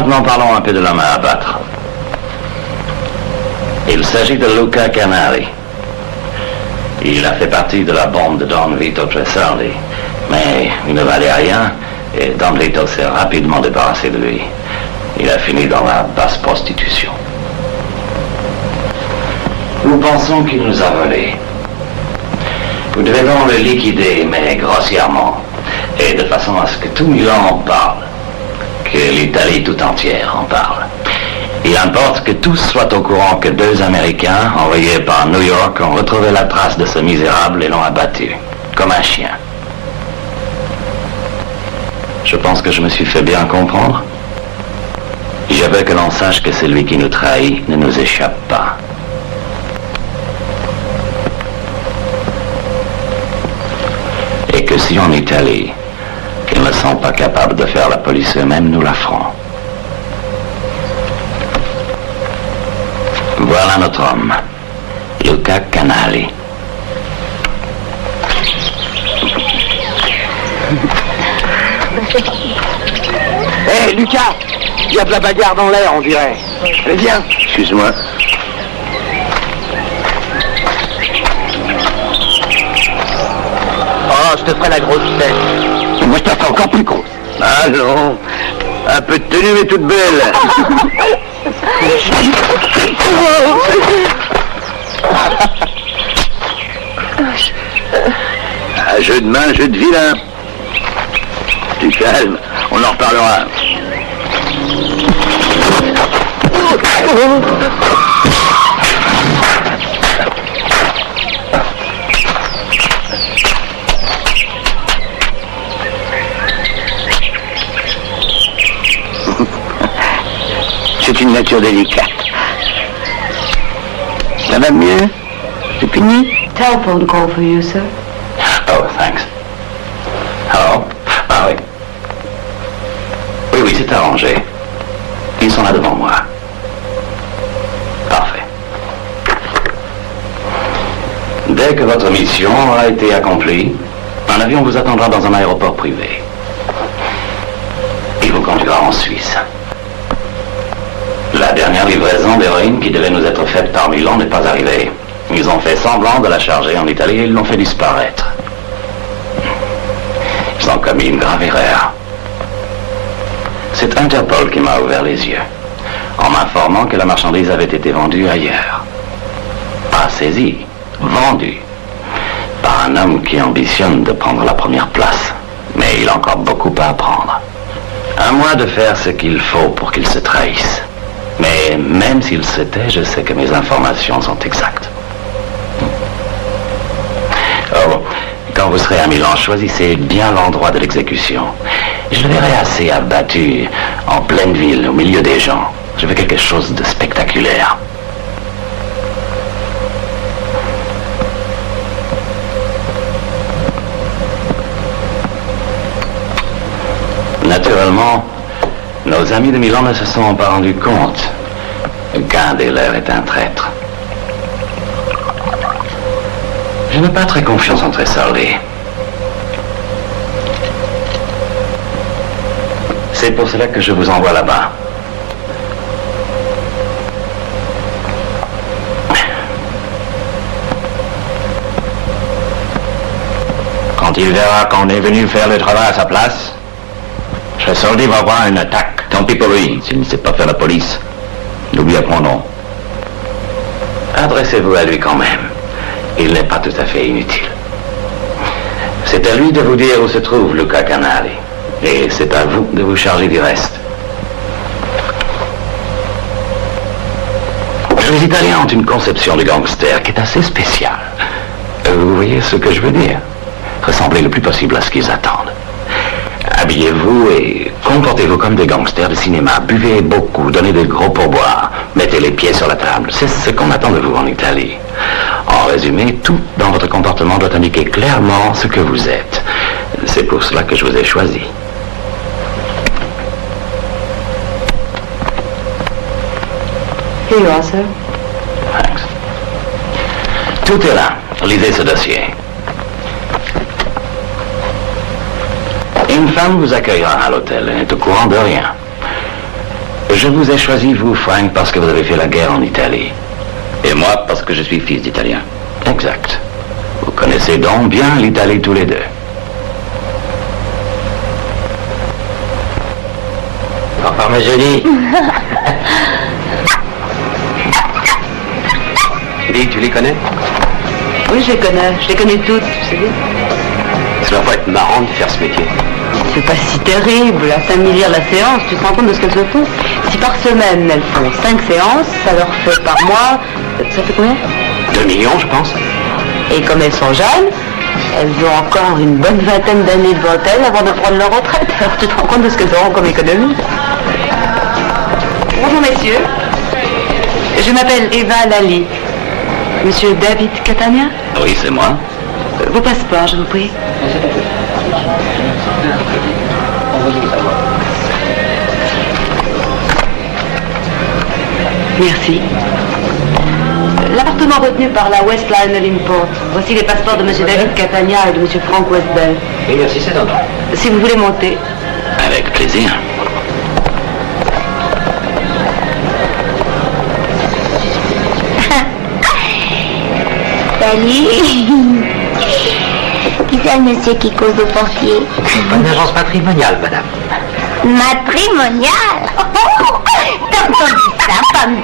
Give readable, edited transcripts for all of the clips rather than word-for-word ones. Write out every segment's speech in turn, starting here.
Maintenant, parlons un peu de l'homme à abattre. Il s'agit de Luca Canali. Il a fait partie de la bande de Don Vito Tresoldi, mais il ne valait rien et Don Vito s'est rapidement débarrassé de lui. Il a fini dans la basse prostitution. Nous pensons qu'il nous a volés. Vous devez donc le liquider, mais grossièrement, et de façon à ce que tout Milan en parle, que l'Italie tout entière en parle. Il importe que tous soient au courant que 2 Américains, envoyés par New York, ont retrouvé la trace de ce misérable et l'ont abattu, comme un chien. Je pense que je me suis fait bien comprendre. Je veux que l'on sache que celui qui nous trahit ne nous échappe pas. Et que si en Italie, ils ne sont pas capables de faire la police eux-mêmes, nous la ferons. Voilà notre homme, Luca Canali. Hé, Lucas, il y a de la bagarre dans l'air, on dirait. Allez, viens. Excuse-moi. Oh, je te ferai la grosse tête. Moi, je te ferai encore plus grosse. Ah non, un peu de tenue, mais toute belle. Un jeu de main, jeu de vilain. Tu calmes, on en reparlera. C'est une nature délicate. Ça va mieux? C'est fini? Telephone call for you, sir. Oh, thanks. Hello? Ah oui. Oui, c'est arrangé. Ils sont là devant moi. Parfait. Dès que votre mission aura été accomplie, un avion vous attendra dans un aéroport privé. Il vous conduira en Suisse. La dernière livraison d'héroïne qui devait nous être faite par Milan n'est pas arrivée. Ils ont fait semblant de la charger en Italie et ils l'ont fait disparaître. Ils ont commis une grave erreur. C'est Interpol qui m'a ouvert les yeux, en m'informant que la marchandise avait été vendue ailleurs. Pas saisie, vendue. Par un homme qui ambitionne de prendre la première place. Mais il a encore beaucoup à apprendre. À moi de faire ce qu'il faut pour qu'il se trahisse. Mais même s'il se tait, je sais que mes informations sont exactes. Oh, quand vous serez à Milan, choisissez bien l'endroit de l'exécution. Je le verrai assez abattu, en pleine ville, au milieu des gens. Je veux quelque chose de spectaculaire. Naturellement, nos amis de Milan ne se sont pas rendus compte qu'un des leurs est un traître. Je n'ai pas très confiance en Tresoldi. C'est pour cela que je vous envoie là-bas. Quand il verra qu'on est venu faire le travail à sa place, Tresoldi va avoir une attaque. Tant pis pour lui, s'il ne sait pas faire la police. Nous lui apprendrons. Adressez-vous à lui quand même. Il n'est pas tout à fait inutile. C'est à lui de vous dire où se trouve Luca Canali. Et c'est à vous de vous charger du reste. Les Italiens ont une conception du gangster qui est assez spéciale. Vous voyez ce que je veux dire? Ressemblez le plus possible à ce qu'ils attendent. Habillez-vous et comportez-vous comme des gangsters de cinéma. Buvez beaucoup, donnez de gros pourboires, mettez les pieds sur la table. C'est ce qu'on attend de vous en Italie. En résumé, tout dans votre comportement doit indiquer clairement ce que vous êtes. C'est pour cela que je vous ai choisi. Here you are, sir. Thanks. Tout est là. Lisez ce dossier. Une femme vous accueillera à l'hôtel. Elle n'est au courant de rien. Je vous ai choisi, vous, Frank, parce que vous avez fait la guerre en Italie. Et moi, parce que je suis fils d'Italien. Exact. Vous connaissez donc bien l'Italie tous les deux. Au revoir, ma jolie. Dis, tu les connais? Oui, je les connais toutes, tu sais. Ça doit pas être marrant de faire ce métier. C'est pas si terrible, à 5 milliards la séance, tu te rends compte de ce qu'elles se font? Si par semaine elles font 5 séances, ça leur fait par mois, ça fait combien? 2 millions, je pense. Et comme elles sont jeunes, elles ont encore une bonne vingtaine d'années devant elles avant de prendre leur retraite. Alors tu te rends compte de ce qu'elles auront comme économie? Bonjour messieurs, je m'appelle Eva Lally. Monsieur David Catania? Oui, c'est moi. Vos passeports, je vous prie. Merci. L'appartement retenu par la West Lionel Import. Voici les passeports de monsieur David Catania et de monsieur Frank Westbell. Oui, merci, c'est normal. Si vous voulez monter. Avec plaisir. Salut. Qui c'est le monsieur qui cause au portier? Bonne agence matrimoniale, madame. Matrimonial? Oh, t'as entendu ça, femme?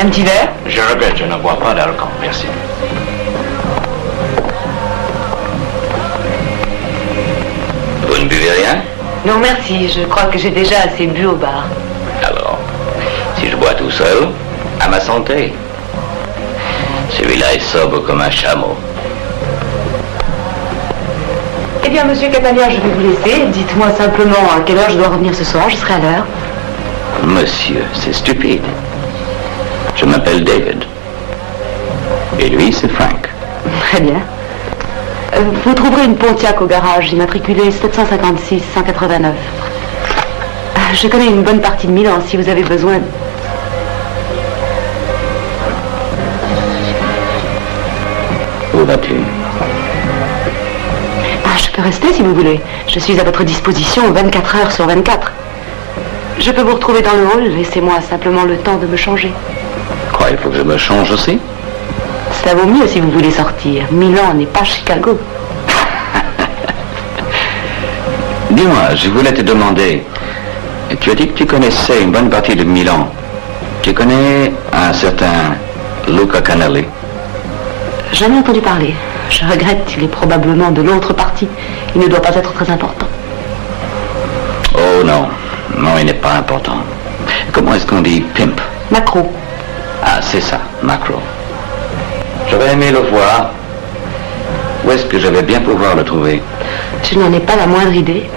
Un petit verre? Je regrette, je ne bois pas d'alcool, merci. Vous ne buvez rien? Non, merci. Je crois que j'ai déjà assez bu au bar. Alors, si je bois tout seul, à ma santé. Celui-là est sobre comme un chameau. Eh bien, monsieur Catania, je vais vous laisser. Dites-moi simplement à quelle heure je dois revenir ce soir. Je serai à l'heure. Monsieur, c'est stupide. Je m'appelle David. Et lui, c'est Frank. Très bien. Vous trouverez une Pontiac au garage, immatriculée 756 189. Je connais une bonne partie de Milan si vous avez besoin. Où vas-tu? Je peux rester si vous voulez. Je suis à votre disposition 24 heures sur 24. Je peux vous retrouver dans le hall. Laissez-moi simplement le temps de me changer. Quoi, il faut que je me change aussi? Ça vaut mieux si vous voulez sortir. Milan n'est pas Chicago. Dis-moi, je voulais te demander, tu as dit que tu connaissais une bonne partie de Milan. Tu connais un certain Luca Canelli? J'en ai entendu parler. Je regrette, il est probablement de l'autre partie. Il ne doit pas être très important. Oh non, non, il n'est pas important. Comment est-ce qu'on dit pimp? Macro. Ah, c'est ça, macro. J'aurais aimé le voir. Où est-ce que je vais bien pouvoir le trouver? Je n'en ai pas la moindre idée.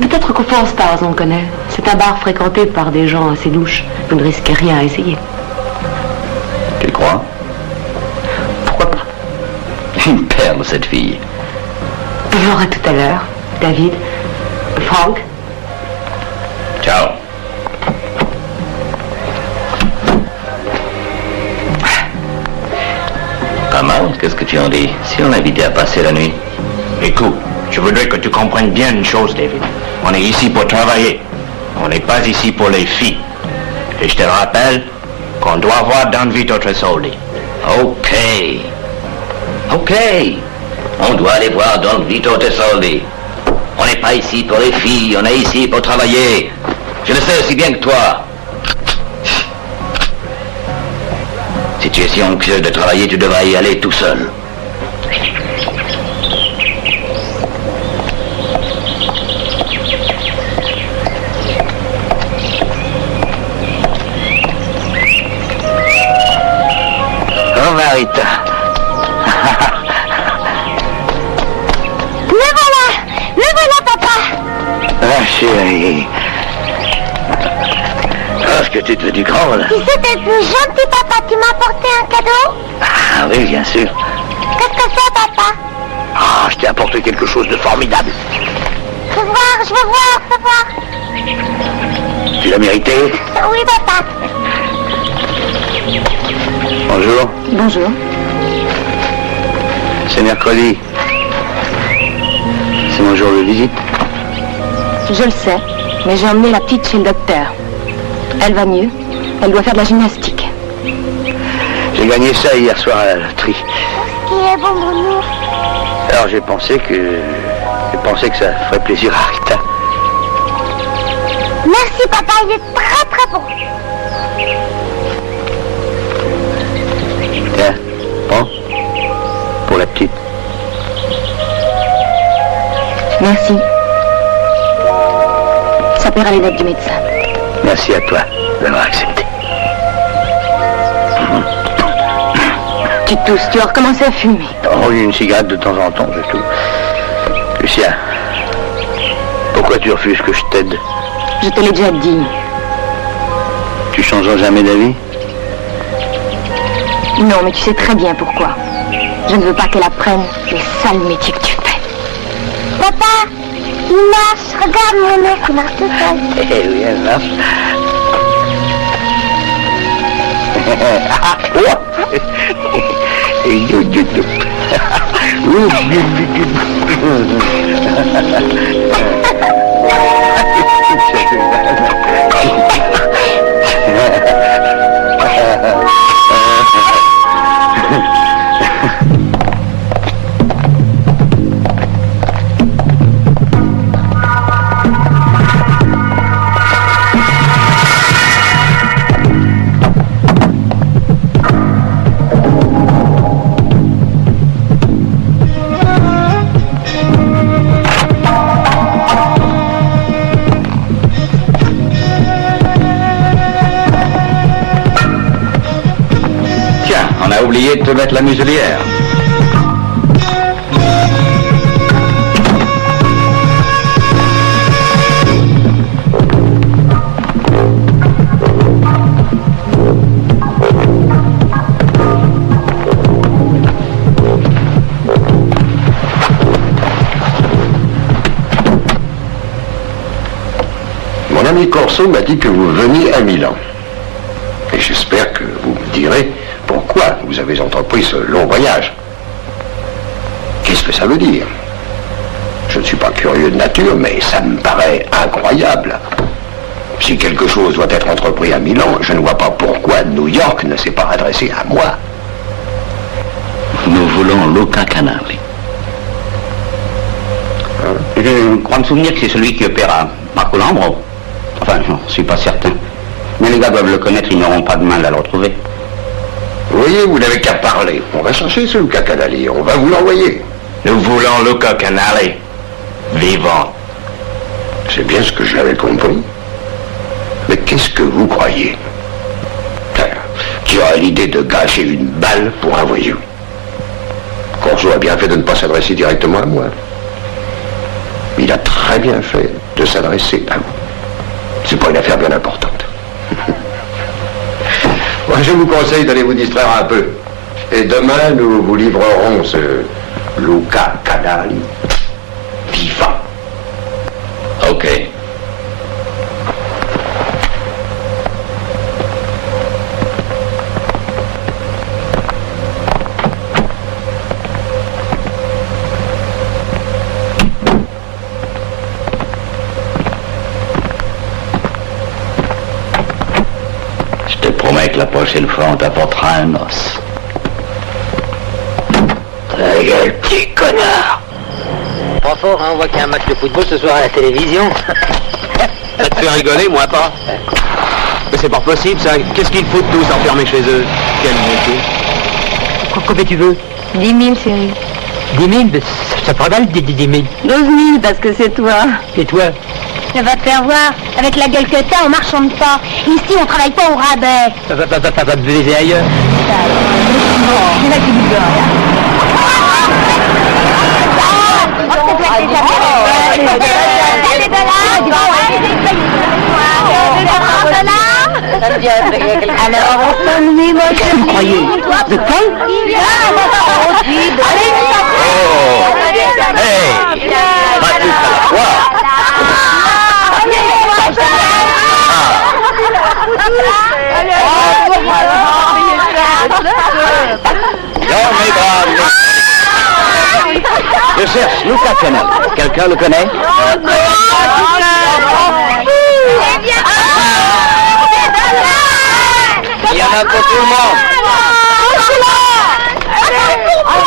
Peut-être qu'au Four Stars, on le connaît. C'est un bar fréquenté par des gens assez louches. Vous ne risquez rien à essayer. Tu crois? Pourquoi pas? Une perle, cette fille. Alors à tout à l'heure, David. Frank. Ciao. Pas mal, qu'est-ce que tu en dis? Si on l'invitait à passer la nuit. Écoute, je voudrais que tu comprennes bien une chose, David. On est ici pour travailler. On n'est pas ici pour les filles. Et je te rappelle qu'on doit voir Don Vito Tresoldi. Ok. Ok. On doit aller voir Don Vito Tresoldi. On n'est pas ici pour les filles, on est ici pour travailler. Je le sais aussi bien que toi. Si tu es si anxieux de travailler, tu devrais y aller tout seul. Oh, Marita. Me voilà, papa. Ah, chérie. Est-ce que tu te fais du grand, là? Tu sais, t'es plus gentil, papa. Tu m'as apporté un cadeau? Ah oui, bien sûr. Qu'est-ce que c'est, papa? Ah, je t'ai apporté quelque chose de formidable. Je veux voir, je veux voir, je veux voir. Tu l'as mérité? Oui, papa. Bonjour. Bonjour. C'est mercredi. C'est mon jour de visite. Je le sais, mais j'ai emmené la petite chez le docteur. Elle va mieux. Elle doit faire de la gymnastique. J'ai gagné ça hier soir à la loterie. Qui est bon pour nous? Alors j'ai pensé que ça ferait plaisir à Rita. Merci papa, il est très très bon. Tiens, prends. Pour la petite. Merci. Ça paiera les notes du médecin. Merci à toi d'avoir accepté. Tu tousses, tu vas recommencer à fumer. Oh, une cigarette de temps en temps, c'est tout. Lucia, pourquoi tu refuses que je t'aide? Je te l'ai déjà dit. Tu changeras jamais d'avis? Non, mais tu sais très bien pourquoi. Je ne veux pas qu'elle apprenne les sales métiers que tu fais. Papa, il marche. Regarde mon oncle, il marche tout seul. Eh oui, elle marche. Ah, oh. On a oublié de te mettre la muselière. Mon ami Corso m'a dit que vous veniez à Milan. Et j'espère que vous me direz pourquoi vous avez entrepris ce long voyage. Qu'est-ce que ça veut dire? Je ne suis pas curieux de nature, mais ça me paraît incroyable. Si quelque chose doit être entrepris à Milan, je ne vois pas pourquoi New York ne s'est pas adressé à moi. Nous voulons Luca Canali. Je crois me souvenir que c'est celui qui opère à Marco Lambro. Enfin, je ne suis pas certain. Mais les gars doivent le connaître, ils n'auront pas de mal à le retrouver. Vous voyez, vous n'avez qu'à parler. On va chercher ce Luca Canali, on va vous l'envoyer. Nous voulons Luca Canali vivant. C'est bien ce que j'avais compris. Mais qu'est-ce que vous croyez? Qui aura l'idée de gâcher une balle pour un voyou? Corso a bien fait de ne pas s'adresser directement à moi. Il a très bien fait de s'adresser à vous. C'est pas une affaire bien importante. Moi, je vous conseille d'aller vous distraire un peu. Et demain, nous vous livrerons ce Luca Canali vivant. Ok. Je te promets que la prochaine fois, on t'apportera un os. Ta gueule, petit connard. Pas fort, hein, on voit qu'il y a un match de football ce soir à la télévision. Ça te fait rigoler, moi pas. Mais c'est pas possible, ça. Qu'est-ce qu'ils foutent tous enfermés chez eux? Quel métier. Combien tu veux? 10 000, chérie. 10 000? Ça ferait mal, 10 000. 12 000, parce que c'est toi. Et toi? Ça va te faire voir. Avec la gueule que t'as, on marchande pas. Ici, on travaille pas au rabais. Ça va te baiser ailleurs. C'est là qui nous Alors, on s'ennuie, moi, Qu'est-ce que vous croyez? De quel? Hey! Pas tout à la fois. Dans mes bras, Je cherche Luca Canal. Quelqu'un le connaît? Il y en a pour tout le monde. Ah,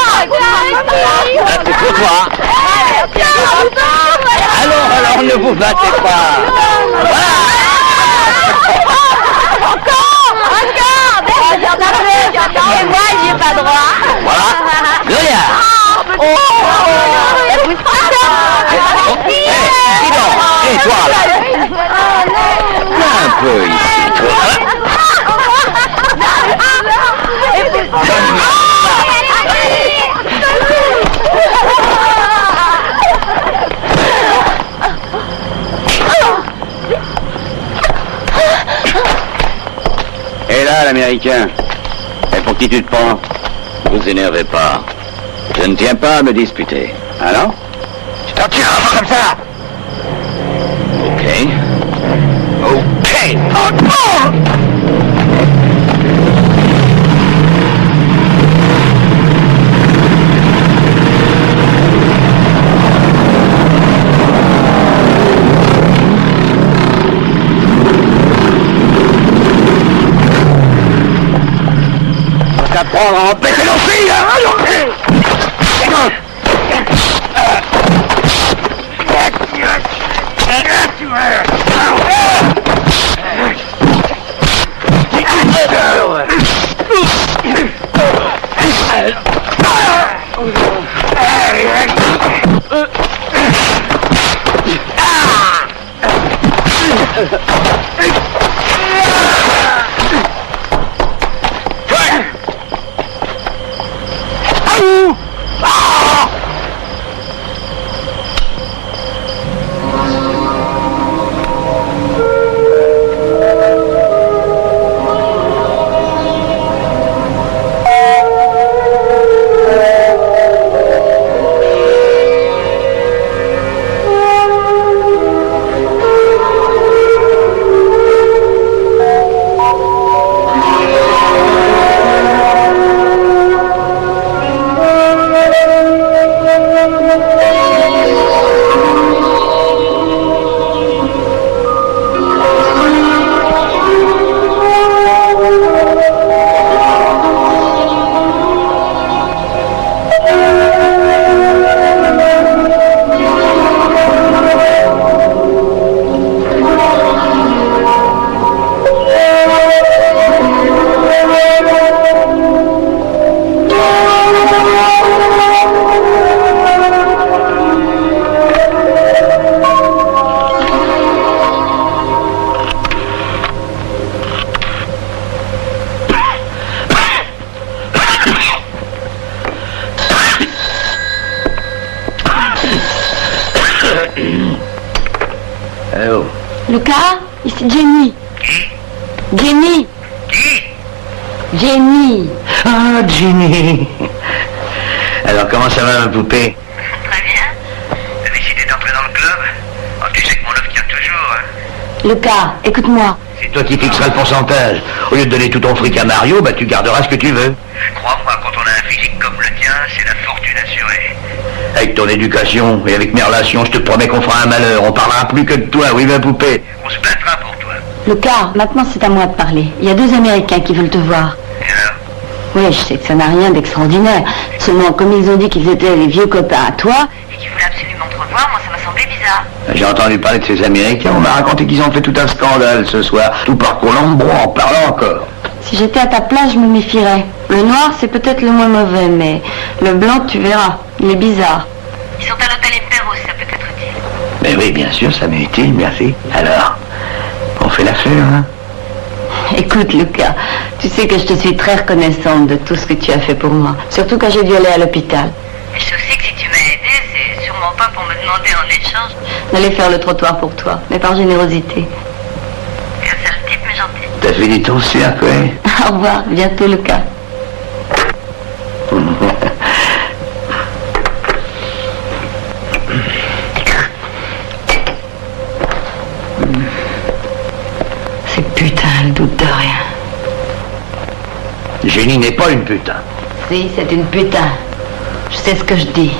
c'est pour toi. Alors, ne vous battez pas. Et moi, j'y ai pas droit. Voilà. Gloria. Dis donc. Et toi, là? Viens un peu ici, toi. Et là, l'Américain, et pour qui tu te prends? Vous énervez pas. Je ne tiens pas à me disputer. Ah non? Tu t'en tireras pas comme ça! Ok. Ok! Oh, non! Apprendre à empêcher nos filles, hein? Oh. Lucas, ici Jenny. Jenny. Jenny. Ah, Jenny. Alors, comment ça va, ma poupée? Très bien. T'as décidé d'entrer dans le club? Oh, tu sais que mon œuf tient toujours, hein. Lucas, écoute-moi. C'est toi qui fixeras le pourcentage. Au lieu de donner tout ton fric à Mario, bah tu garderas ce que tu veux. Crois-moi, quand on a un physique comme le tien, c'est la fortune assurée. Avec ton éducation et avec mes relations, je te promets qu'on fera un malheur. On parlera plus que de toi, oui, ma poupée. On se battra pour toi. Lucas, maintenant c'est à moi de parler. Il y a 2 Américains qui veulent te voir. Et alors? Oui, je sais que ça n'a rien d'extraordinaire. Seulement, comme ils ont dit qu'ils étaient les vieux copains à toi... Et qui voulait absolument te revoir, moi ça m'a semblé bizarre. J'ai entendu parler de ces Américains. On m'a raconté qu'ils ont fait tout un scandale ce soir. Tout par Colombo en parlant encore. Si j'étais à ta place, je me méfierais. Le noir, c'est peut-être le moins mauvais, mais le blanc, tu verras. Il est bizarre. Ils sont à l'hôtel Impero, ça peut être utile. Mais oui, bien sûr, ça m'est utile, merci. Alors, on fait l'affaire, hein? Écoute, Lucas, tu sais que je te suis très reconnaissante de tout ce que tu as fait pour moi. Surtout quand j'ai dû aller à l'hôpital. Mais je sais aussi que si tu m'as aidé, c'est sûrement pas pour me demander en échange. D'aller faire le trottoir pour toi, mais par générosité. T'es un sale type, mais gentil. T'as fini ton cirque, oui? Au revoir, bientôt, Lucas. C'est putain, elle doute de rien. Jenny n'est pas une putain. Si, c'est une putain. Je sais ce que je dis.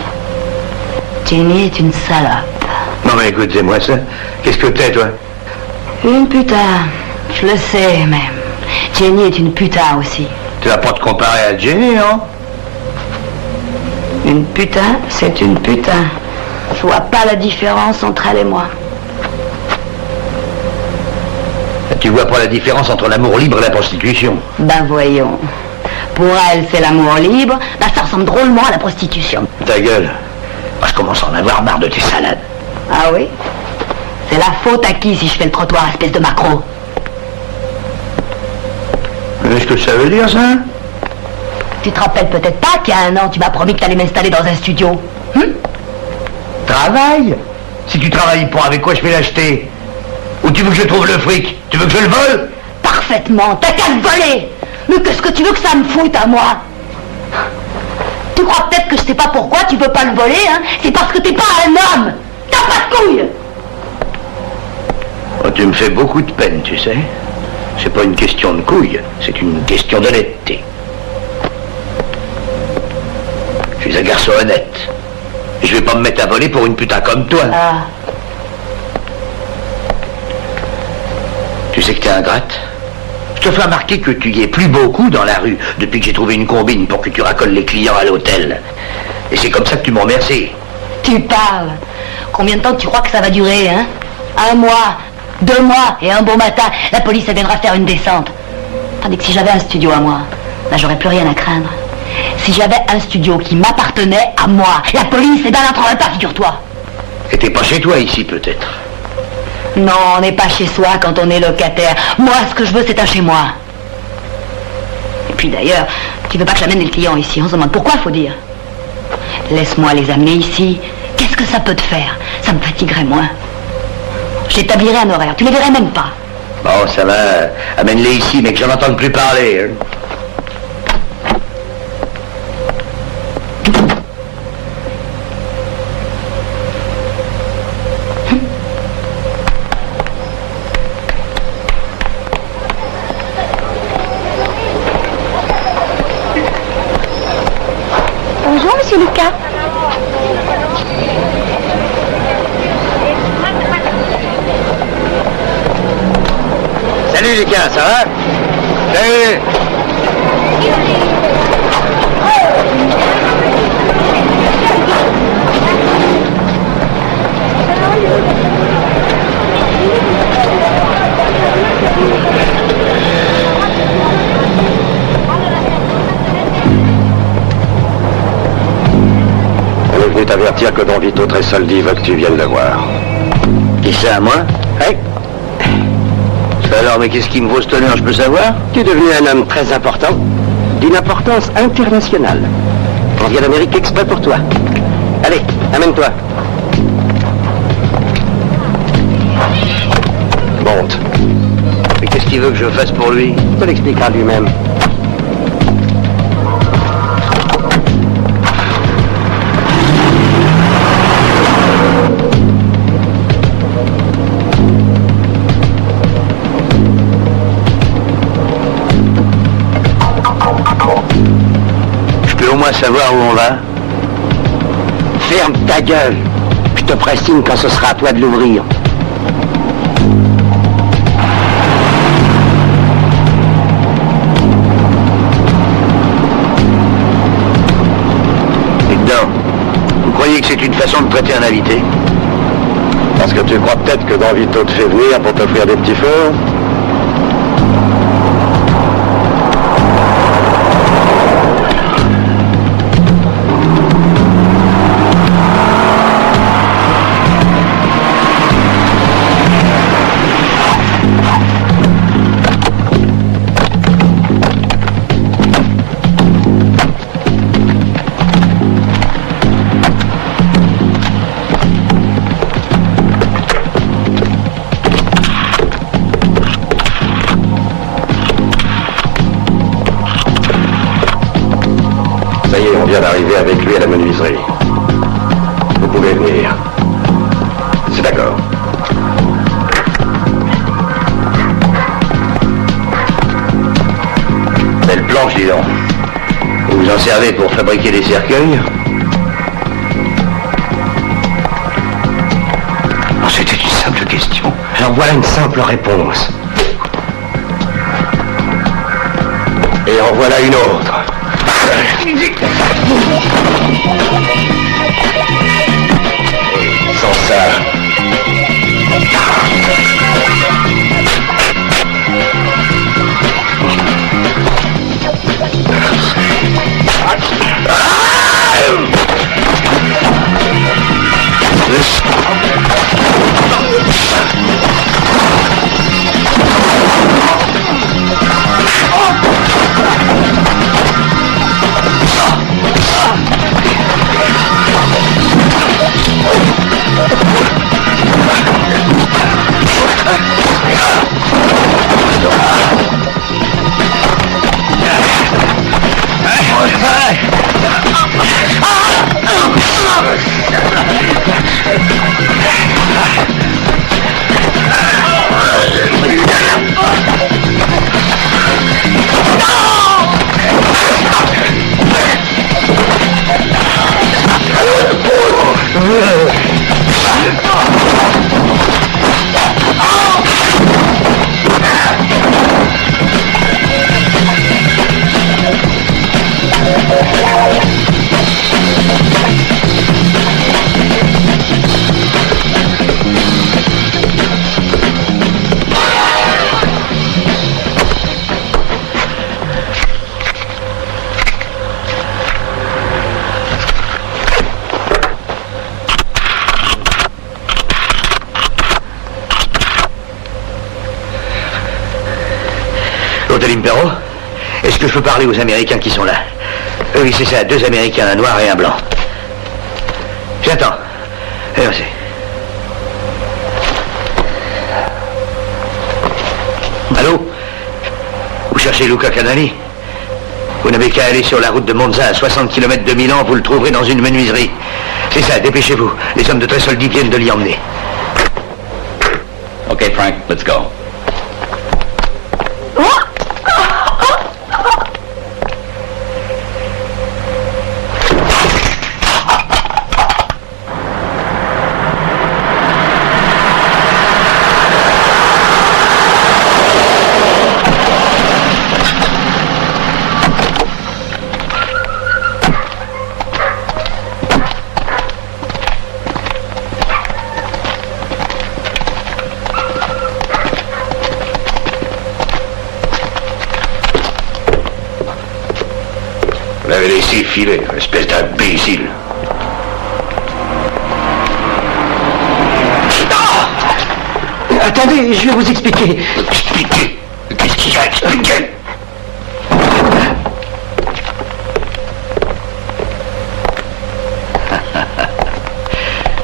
Jenny est une salope. Non mais écoute, c'est moi ça. Qu'est-ce que t'es, toi? Une putain. Je le sais, même. Jenny est une putain aussi. Tu vas pas te comparer à Jenny, non? Une putain, c'est une putain. Je vois pas la différence entre elle et moi. Tu vois pas la différence entre l'amour libre et la prostitution? Ben voyons. Pour elle, c'est l'amour libre. Ben ça ressemble drôlement à la prostitution. Ta gueule. Moi, je commence à en avoir marre de tes salades. Ah oui? C'est la faute à qui si je fais le trottoir, espèce de macro? Qu'est-ce que ça veut dire, ça? Tu te rappelles peut-être pas qu'il y a un an, tu m'as promis que t'allais m'installer dans un studio? Travaille? Si tu travailles pas, avec quoi je vais l'acheter? Ou tu veux que je trouve le fric? Tu veux que je le vole? Parfaitement, t'as qu'à le voler! Mais qu'est-ce que tu veux que ça me foute à moi? Tu crois peut-être que je sais pas pourquoi tu veux pas le voler, hein? C'est parce que t'es pas un homme! T'as pas de couilles! Oh, tu me fais beaucoup de peine, tu sais. C'est pas une question de couilles, c'est une question d'honnêteté. Je suis un garçon honnête. Et je vais pas me mettre à voler pour une putain comme toi. Ah. Tu sais que t'es ingrate? Je te fais remarquer que tu y es plus beaucoup dans la rue depuis que j'ai trouvé une combine pour que tu racoles les clients à l'hôtel. Et c'est comme ça que tu m'en remercies. Tu parles. Combien de temps tu crois que ça va durer, hein? 1 mois, 2 mois, et un beau matin, la police elle viendra faire une descente. Tandis que si j'avais un studio à moi, là j'aurais plus rien à craindre. Si j'avais un studio qui m'appartenait à moi, la police, eh ben, elle n'entrerait pas, figure-toi. Et t'es pas chez toi ici, peut-être? Non, on n'est pas chez soi quand on est locataire. Moi, ce que je veux, c'est un chez moi. Et puis d'ailleurs, tu veux pas que j'amène les clients ici? On se demande pourquoi, faut dire. Laisse-moi les amener ici. Qu'est-ce que ça peut te faire? Ça me fatiguerait moins. J'établirai un horaire, tu les verrais même pas. Bon, ça va. Amène-les ici, mais que j'en entende plus parler. Hein. Bonjour, monsieur Lucas. Salut Lucas, ça va? Salut! On est venu t'avertir que Don Vito Tresoldi veut que tu viennes le voir. Qui ça, moi? Hein? Alors, mais qu'est-ce qui me vaut ce honneur, je peux savoir? Tu es devenu un homme très important, d'une importance internationale. On vient d'Amérique exprès pour toi. Allez, amène-toi. Monte. Mais qu'est-ce qu'il veut que je fasse pour lui? Il te l'expliquera lui-même. Au moins savoir où on va. Ferme ta gueule. Je te ferai signe quand ce sera à toi de l'ouvrir. Et dedans, vous croyez que c'est une façon de traiter un invité? Parce que tu crois peut-être que Don Vito te fait venir pour t'offrir des petits fours? Ça y est, on vient d'arriver avec lui à la menuiserie. Vous pouvez venir. C'est d'accord. Belle planche, dis donc. Vous vous en servez pour fabriquer des cercueils? question. Alors voilà une simple réponse. Et en voilà une autre. Sans ça... Hôtel Impero? Est-ce que je peux parler aux Américains qui sont là? Oui, c'est ça, 2 Américains, un noir et un blanc. J'attends. Merci. Allô? Vous cherchez Luca Canali? Vous n'avez qu'à aller sur la route de Monza, à 60 km de Milan, vous le trouverez dans une menuiserie. C'est ça, dépêchez-vous. Les hommes de Tresoldi viennent de l'y emmener. OK, Frank, let's go. Vous l'avez laissé filer, espèce d'imbécile. Attendez, je vais vous expliquer. Expliquer? Qu'est-ce qu'il y a à expliquer?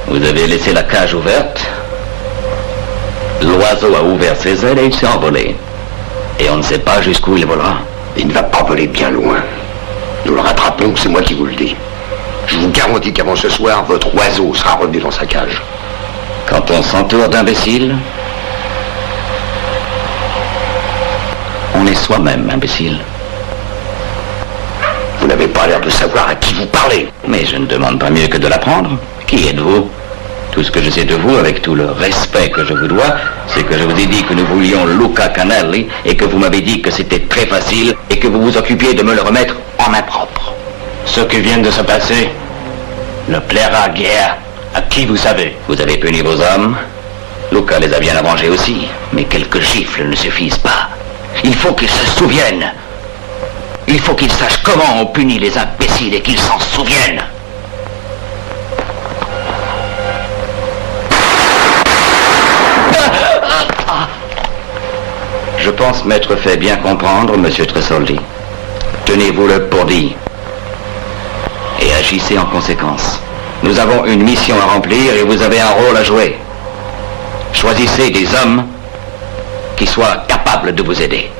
Vous avez laissé la cage ouverte. L'oiseau a ouvert ses ailes et il s'est envolé. Et on ne sait pas jusqu'où il volera. Il ne va pas voler bien loin. Nous le rattrapons, c'est moi qui vous le dis. Je vous garantis qu'avant ce soir, votre oiseau sera revenu dans sa cage. Quand on s'entoure d'imbéciles, on est soi-même imbécile. Vous n'avez pas l'air de savoir à qui vous parlez. Mais je ne demande pas mieux que de l'apprendre. Qui êtes-vous? Tout ce que je sais de vous, avec tout le respect que je vous dois, c'est que je vous ai dit que nous voulions Luca Canali et que vous m'avez dit que c'était très facile et que vous vous occupiez de me le remettre en main propre. Ce qui vient de se passer ne plaira guère à qui vous savez. Vous avez puni vos hommes. Luca les a bien arrangés aussi. Mais quelques gifles ne suffisent pas. Il faut qu'ils se souviennent. Il faut qu'ils sachent comment on punit les imbéciles et qu'ils s'en souviennent. Je pense m'être fait bien comprendre, monsieur Tresoldi. Tenez-vous-le pour dit. Et agissez en conséquence. Nous avons une mission à remplir et vous avez un rôle à jouer. Choisissez des hommes qui soient capables de vous aider.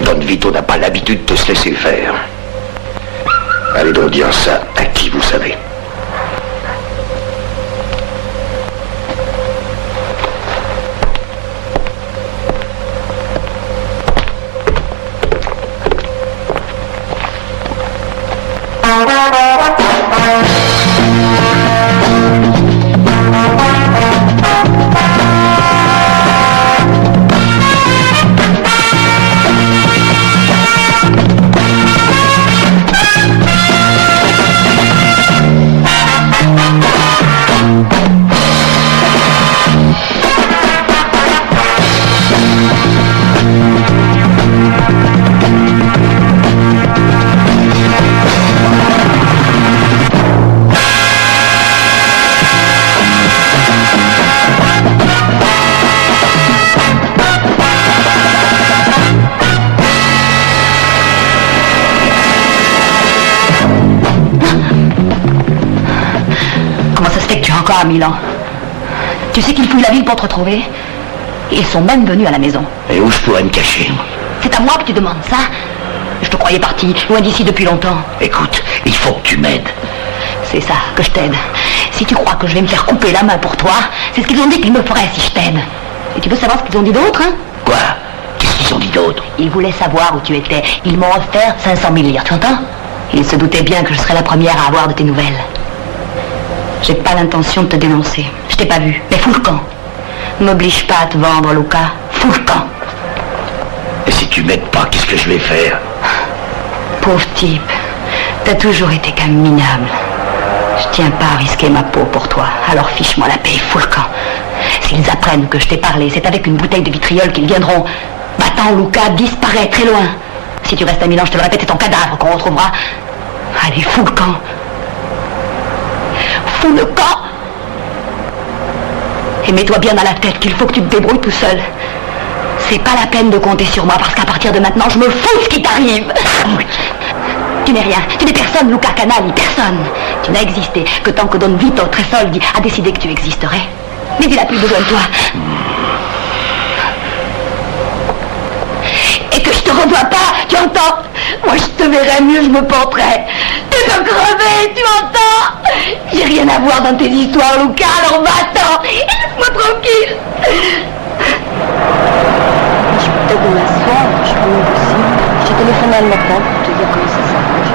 Don Vito n'a pas l'habitude de se laisser faire. Allez donc dire ça à qui vous savez. Encore à Milan. Tu sais qu'ils fouillent la ville pour te retrouver? Ils sont même venus à la maison. Et où je pourrais me cacher? C'est à moi que tu demandes ça? Je te croyais parti, loin d'ici depuis longtemps. Écoute, il faut que tu m'aides. C'est ça, que je t'aide. Si tu crois que je vais me faire couper la main pour toi, c'est ce qu'ils ont dit qu'ils me feraient si je t'aide. Et tu veux savoir ce qu'ils ont dit d'autre, hein? Quoi? Qu'est-ce qu'ils ont dit d'autre? Ils voulaient savoir où tu étais. Ils m'ont offert 500 000 livres, tu entends? Ils se doutaient bien que je serais la première à avoir de tes nouvelles. J'ai pas l'intention de te dénoncer. Je t'ai pas vu. Mais fous le camp. M'oblige pas à te vendre, Luca. Fous le camp. Et si tu m'aides pas, qu'est-ce que je vais faire? Pauvre type. T'as toujours été qu'un minable. Je tiens pas à risquer ma peau pour toi. Alors fiche-moi la paix, fous le camp. S'ils apprennent que je t'ai parlé, c'est avec une bouteille de vitriol qu'ils viendront. Va-t'en, Luca, disparaît très loin. Si tu restes à Milan, je te le répète, c'est ton cadavre qu'on retrouvera. Allez, fous le camp. Fous le camp. Et mets-toi bien dans la tête qu'il faut que tu te débrouilles tout seul. C'est pas la peine de compter sur moi, parce qu'à partir de maintenant, je me fous de ce qui t'arrive. Tu n'es rien, tu n'es personne, Luca Canali, personne. Tu n'as existé que tant que Don Vito Tresoldi a décidé que tu existerais. Mais il n'a plus besoin de toi. Et que je te revois pas, tu entends? Moi je te verrais mieux, je me porterais. Tu peux crever, tu entends? J'ai rien à voir dans tes histoires, Luca, alors va-t'en. Laisse-moi tranquille. Je peux peut-être de m'asseoir, je peux même aussi. J'ai téléphoné le matin pour te dire comment ça s'arrange.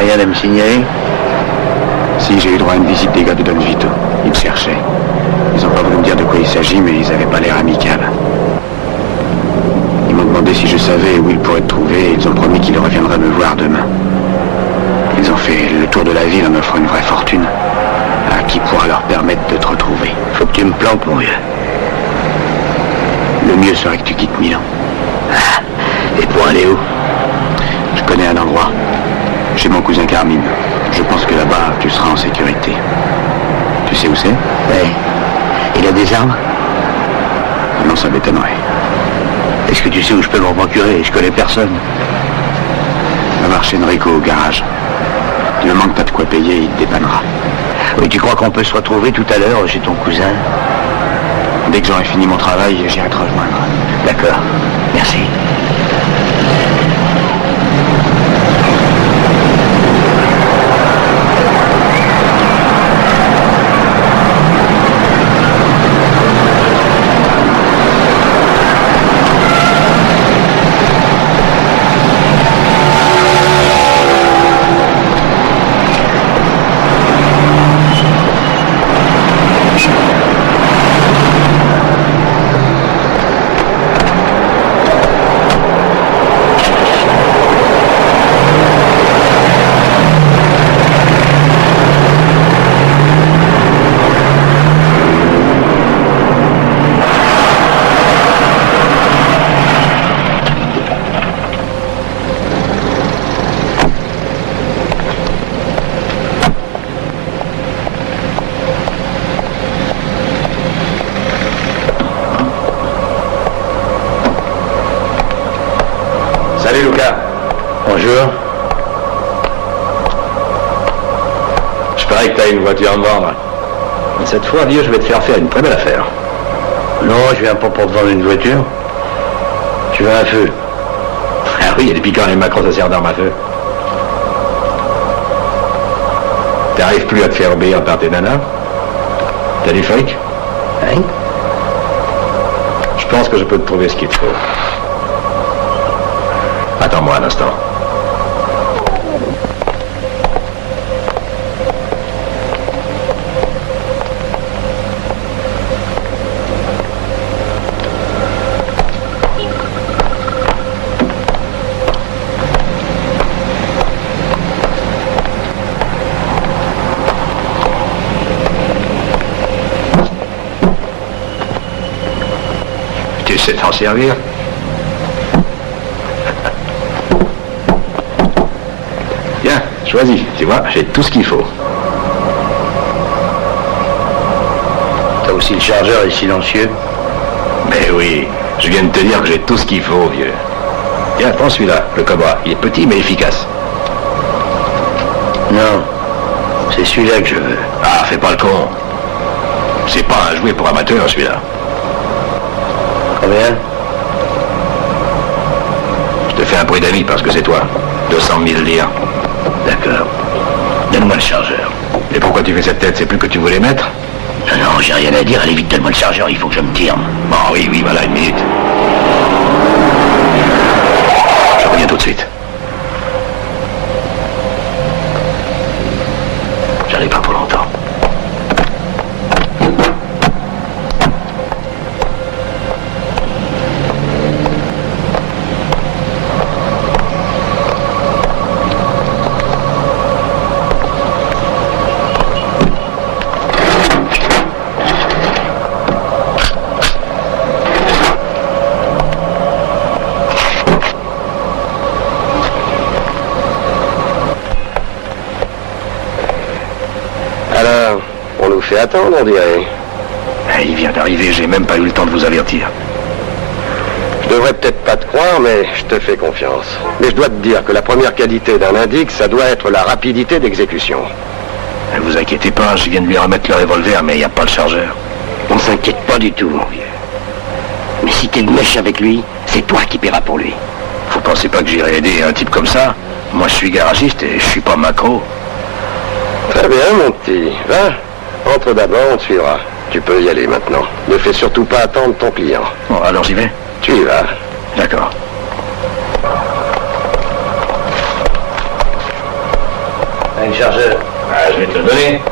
Rien à me signaler? Si, j'ai eu droit à une visite des gars de Don Vito. Ils me cherchaient. Ils n'ont pas voulu me dire de quoi il s'agit, mais ils n'avaient pas l'air amicales. Ils m'ont demandé si je savais où ils pourraient te trouver et ils ont promis qu'ils reviendraient me voir demain. Ils ont fait le tour de la ville en offrant une vraie fortune à qui pourra leur permettre de te retrouver. Faut que tu me plantes, mon vieux. Le mieux serait que tu quittes Milan. Et pour aller où? Je connais un endroit. Chez mon cousin Carmine. Je pense que là-bas, tu seras en sécurité. Tu sais où c'est? Oui. Il a des armes? Non, ça m'étonnerait. Est-ce que tu sais où je peux m'en procurer? Je connais personne. Va voir chez Enrico au garage. Il ne manque pas de quoi payer, il te dépannera. Oui, tu crois qu'on peut se retrouver tout à l'heure chez ton cousin? Dès que j'aurai fini mon travail, j'irai te rejoindre. D'accord. Merci. Salut, Lucas. Bonjour. Je parie que t'as une voiture à me vendre. Mais cette fois, Dieu, je vais te faire une très belle affaire. Non, je viens pas pour te vendre une voiture. Tu veux un feu? Ah oui, et depuis quand les Macron ça sert d'arme à feu? T'arrives plus à te faire obéir par tes nanas? T'as du fric? Hein? Je pense que je peux te trouver ce qu'il te faut. Attends-moi un instant. Tu sais t'en servir? Tiens, choisis. Tu vois, j'ai tout ce qu'il faut. T'as aussi le chargeur est silencieux. Mais oui, je viens de te dire que j'ai tout ce qu'il faut, vieux. Tiens, prends celui-là, le Cobra. Il est petit mais efficace. Non, c'est celui-là que je veux. Ah, fais pas le con. C'est pas un jouet pour amateur, celui-là. Combien? Je te fais un prix d'avis parce que c'est toi. 200 000 lire. D'accord. Donne-moi le chargeur. Et pourquoi tu fais cette tête? C'est plus que tu voulais mettre? Non, j'ai rien à dire. Allez vite, donne-moi le chargeur. Il faut que je me tire. Bon, oui, voilà, une minute. Je reviens tout de suite. J'arrive pas pour longtemps. Alors, on nous fait attendre, on dirait. Il vient d'arriver, j'ai même pas eu le temps de vous avertir. Je devrais peut-être pas te croire, mais je te fais confiance. Mais je dois te dire que la première qualité d'un indique, ça doit être la rapidité d'exécution. Ne vous inquiétez pas, je viens de lui remettre le revolver, mais il n'y a pas le chargeur. On s'inquiète pas du tout, mon vieux. Mais si t'es de mèche avec lui, c'est toi qui paieras pour lui. Vous pensez pas que j'irai aider un type comme ça? Moi, je suis garagiste et je suis pas macro. Très bien, mon petit. Va, entre d'abord, on te suivra. Tu peux y aller maintenant. Ne fais surtout pas attendre ton client. Bon, alors j'y vais? Tu y vas. D'accord. Un chargeur. Ah, je vais te le donner.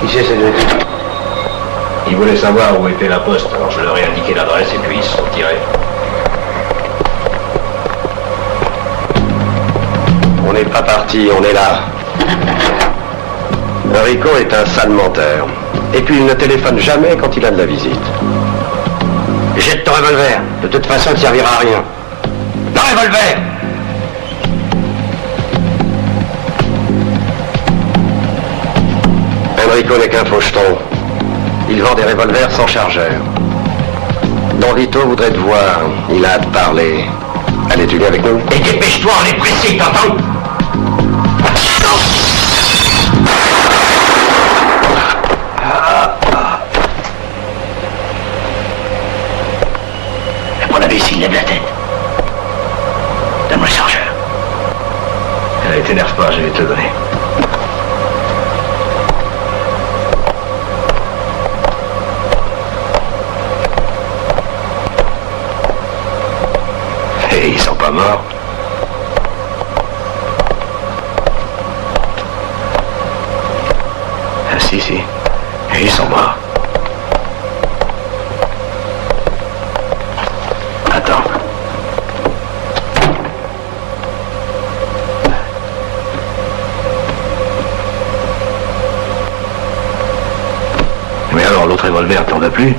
Qui c'est ces deux types? Ils voulaient savoir où était la poste, alors je leur ai indiqué l'adresse et puis ils se sont tirés. On n'est pas parti, on est là. Rico est un sale menteur. Et puis il ne téléphone jamais quand il a de la visite. Jette ton revolver. De toute façon, il ne servira à rien. Le revolver! Enrico n'est qu'un faucheton. Il vend des revolvers sans chargeur. Don Vito voudrait te voir. Il a à te parler. Allez, tu viens avec nous? Et dépêche-toi, on est pressé, t'entends? Mon imbécile, lève la tête. Donne-moi le chargeur. Allez, t'énerve pas, je vais te le donner. Et ils sont pas morts. Ah, si. Et ils sont morts. Attends. Mais alors, l'autre revolver, t'en veux plus?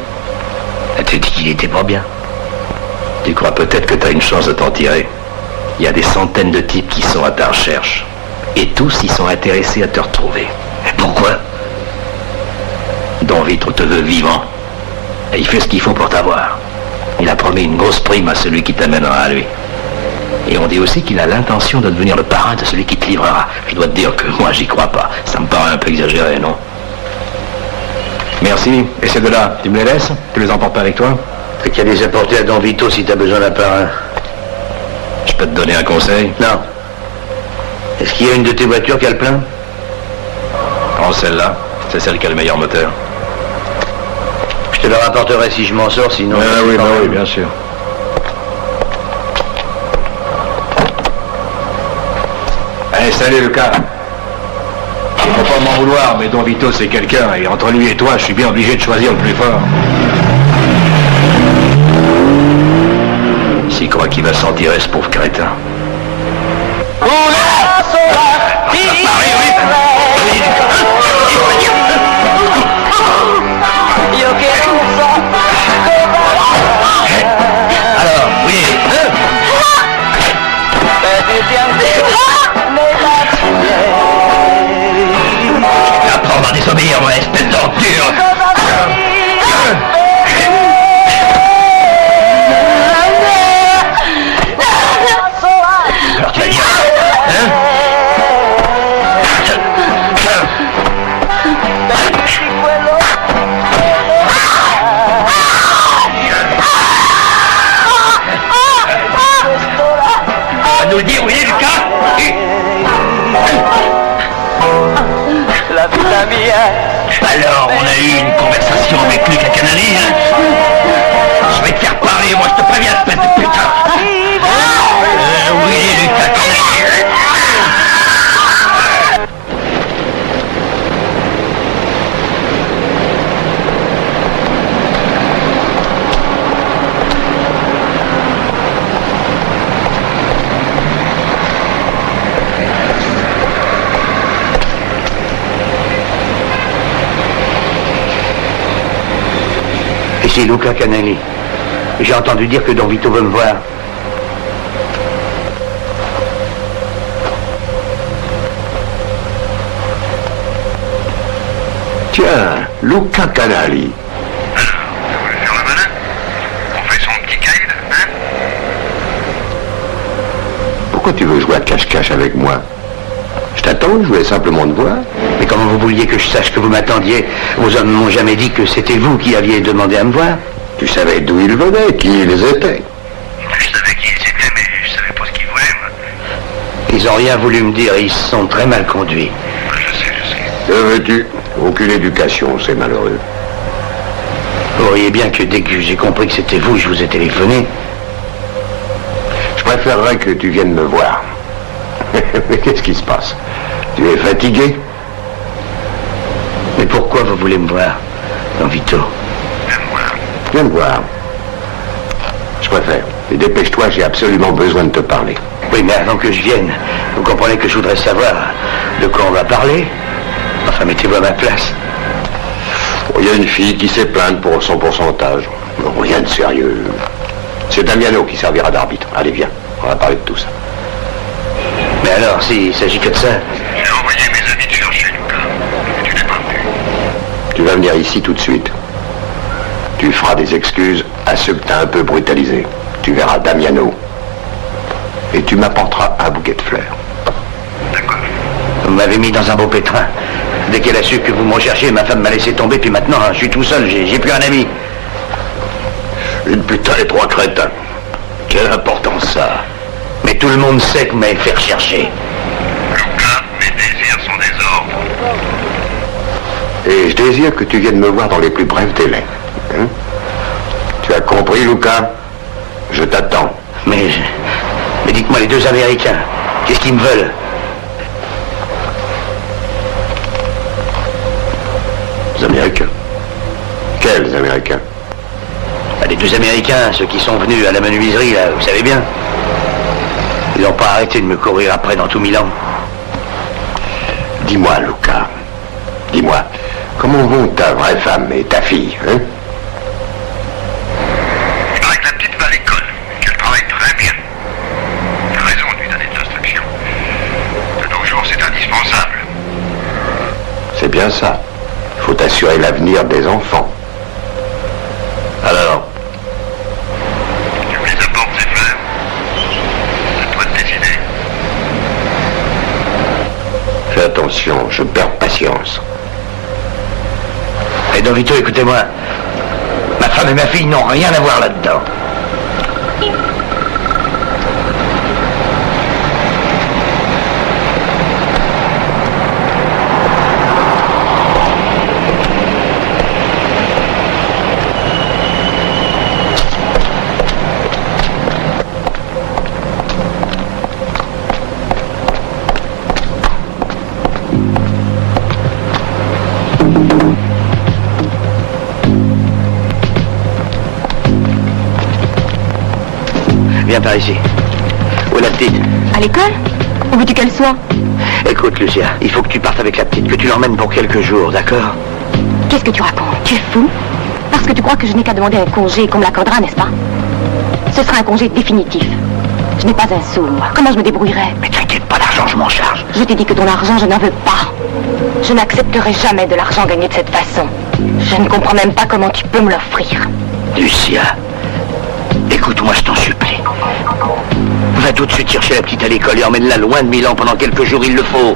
Tu dis qu'il était pas bien. Tu crois peut-être que t'as une chance de t'en tirer. Il y a des centaines de types qui sont à ta recherche. Et tous, ils sont intéressés à te retrouver. Et pourquoi? Don Vito te veut vivant. Et il fait ce qu'il faut pour t'avoir. Il a promis une grosse prime à celui qui t'amènera à lui. Et on dit aussi qu'il a l'intention de devenir le parrain de celui qui te livrera. Je dois te dire que moi, j'y crois pas. Ça me paraît un peu exagéré, non? Merci. Et ces deux-là, tu me les laisses? Tu les emportes pas avec toi? T'as qu'à les apporter à Don Vito si t'as besoin d'un parrain. Je peux te donner un conseil? Non. Est-ce qu'il y a une de tes voitures qui a le plein? Prends celle-là. C'est celle qui a le meilleur moteur. Je te le rapporterai si je m'en sors, sinon... oui, bien sûr. Allez, salut Lucas. Faut pas m'en vouloir, mais Don Vito c'est quelqu'un, et entre lui et toi, je suis bien obligé de choisir le plus fort. S'il croit qu'il va s'en tirer, ce pauvre crétin. Alors, oui. Apprendre à désobéir, mon espèce d'ordure. Alors tu vas dire, hein? Tu vas nous le dire, oui, Lucas? Alors, on a eu une conversation avec Lucas Canali, hein? Je vais te faire parler, moi, je te préviens, espèce de putain! Oui, Lucas Canali! Ici Luca Canali. J'ai entendu dire que Don Vito veut me voir. Tiens, Luca Canali. Alors, vous voulez faire le malin? On fait son petit caïd, hein? Pourquoi tu veux jouer à cache-cache avec moi? Je t'attends, je voulais simplement te voir. Mais comment vous vouliez que je sache que vous m'attendiez? Vos hommes m'ont jamais dit que c'était vous qui aviez demandé à me voir. Tu savais d'où ils venaient, qui ils étaient. Je savais qui ils étaient, mais je savais pas ce qu'ils voulaient, moi. Ils ont rien voulu me dire, ils se sont très mal conduits. Je sais. Que veux-tu? Aucune éducation, c'est malheureux. Vous voyez bien que dès que j'ai compris que c'était vous, je vous ai téléphoné. Je préférerais que tu viennes me voir. Mais qu'est-ce qui se passe? Tu es fatigué? Mais pourquoi vous voulez me voir, Don Vito? Viens me voir. Je préfère. Et dépêche-toi, j'ai absolument besoin de te parler. Oui, mais avant que je vienne, vous comprenez que je voudrais savoir de quoi on va parler? Enfin, mettez-vous à ma place. Il y a une fille qui s'est plainte pour son pourcentage. Rien de sérieux. C'est Damiano qui servira d'arbitre. Allez, viens. On va parler de tout ça. Mais alors, s'il s'agit que de ça... J'ai envoyé mes amis te chercher, Lucas. Mais tu n'es pas venu. Tu vas venir ici tout de suite. Tu feras des excuses à ceux que t'as un peu brutalisés. Tu verras Damiano. Et tu m'apporteras un bouquet de fleurs. D'accord. Vous m'avez mis dans un beau pétrin. Dès qu'elle a su que vous me recherchiez, ma femme m'a laissé tomber, puis maintenant, je suis tout seul, j'ai plus un ami. Une putain et trois crétins. Quelle importance ça. Mais tout le monde sait que vous m'avez fait rechercher. Lucas, mes désirs sont des ordres. Et je désire que tu viennes me voir dans les plus brefs délais. Hein? Tu as compris, Lucas? Je t'attends. Mais dites-moi, les deux Américains, qu'est-ce qu'ils me veulent? Les Américains? Quels Américains? Les deux Américains, ceux qui sont venus à la menuiserie, là, vous savez bien. Ils n'ont pas arrêté de me courir après dans tout Milan. Dis-moi, Lucas. Dis-moi, comment vont ta vraie femme et ta fille, hein? Il paraît que la petite va à l'école, qu'elle travaille très bien. T'as raison de lui donner de l'instruction. De nos jours, c'est indispensable. C'est bien ça. Il faut assurer l'avenir des enfants. Alors, patience, je perds patience. Et Don Vito, écoutez-moi. Ma femme et ma fille n'ont rien à voir là-dedans. Viens par ici. Où est la petite? À l'école? Où veux-tu qu'elle soit? Écoute, Lucia, il faut que tu partes avec la petite, que tu l'emmènes pour quelques jours, d'accord? Qu'est-ce que tu racontes? Tu es fou? Parce que tu crois que je n'ai qu'à demander un congé et qu'on me l'accordera, n'est-ce pas? Ce sera un congé définitif. Je n'ai pas un sou, moi. Comment je me débrouillerai? Mais t'inquiète pas, l'argent, je m'en charge. Je t'ai dit que ton argent, je n'en veux pas. Je n'accepterai jamais de l'argent gagné de cette façon. Je ne comprends même pas comment tu peux me l'offrir. Lucia, écoute-moi, je t'en supplie. Va tout de suite chercher la petite à l'école et emmène-la loin de Milan pendant quelques jours, il le faut.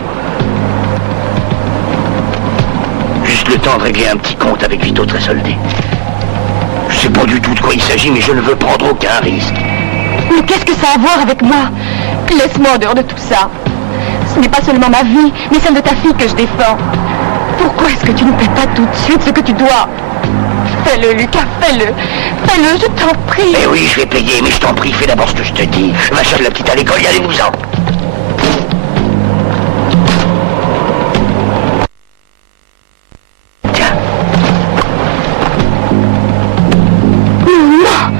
Juste le temps de régler un petit compte avec Vito Tresoldi. Je sais pas du tout de quoi il s'agit, mais je ne veux prendre aucun risque. Mais qu'est-ce que ça a à voir avec moi? Laisse-moi en dehors de tout ça. Ce n'est pas seulement ma vie, mais celle de ta fille que je défends. Pourquoi est-ce que tu ne fais pas tout de suite ce que tu dois? Fais-le, Lucas, fais-le. Fais-le, je t'en prie. Eh oui, je vais payer, mais je t'en prie, fais d'abord ce que je te dis. Va chercher la petite à l'école et allez-vous-en. Tiens. Non.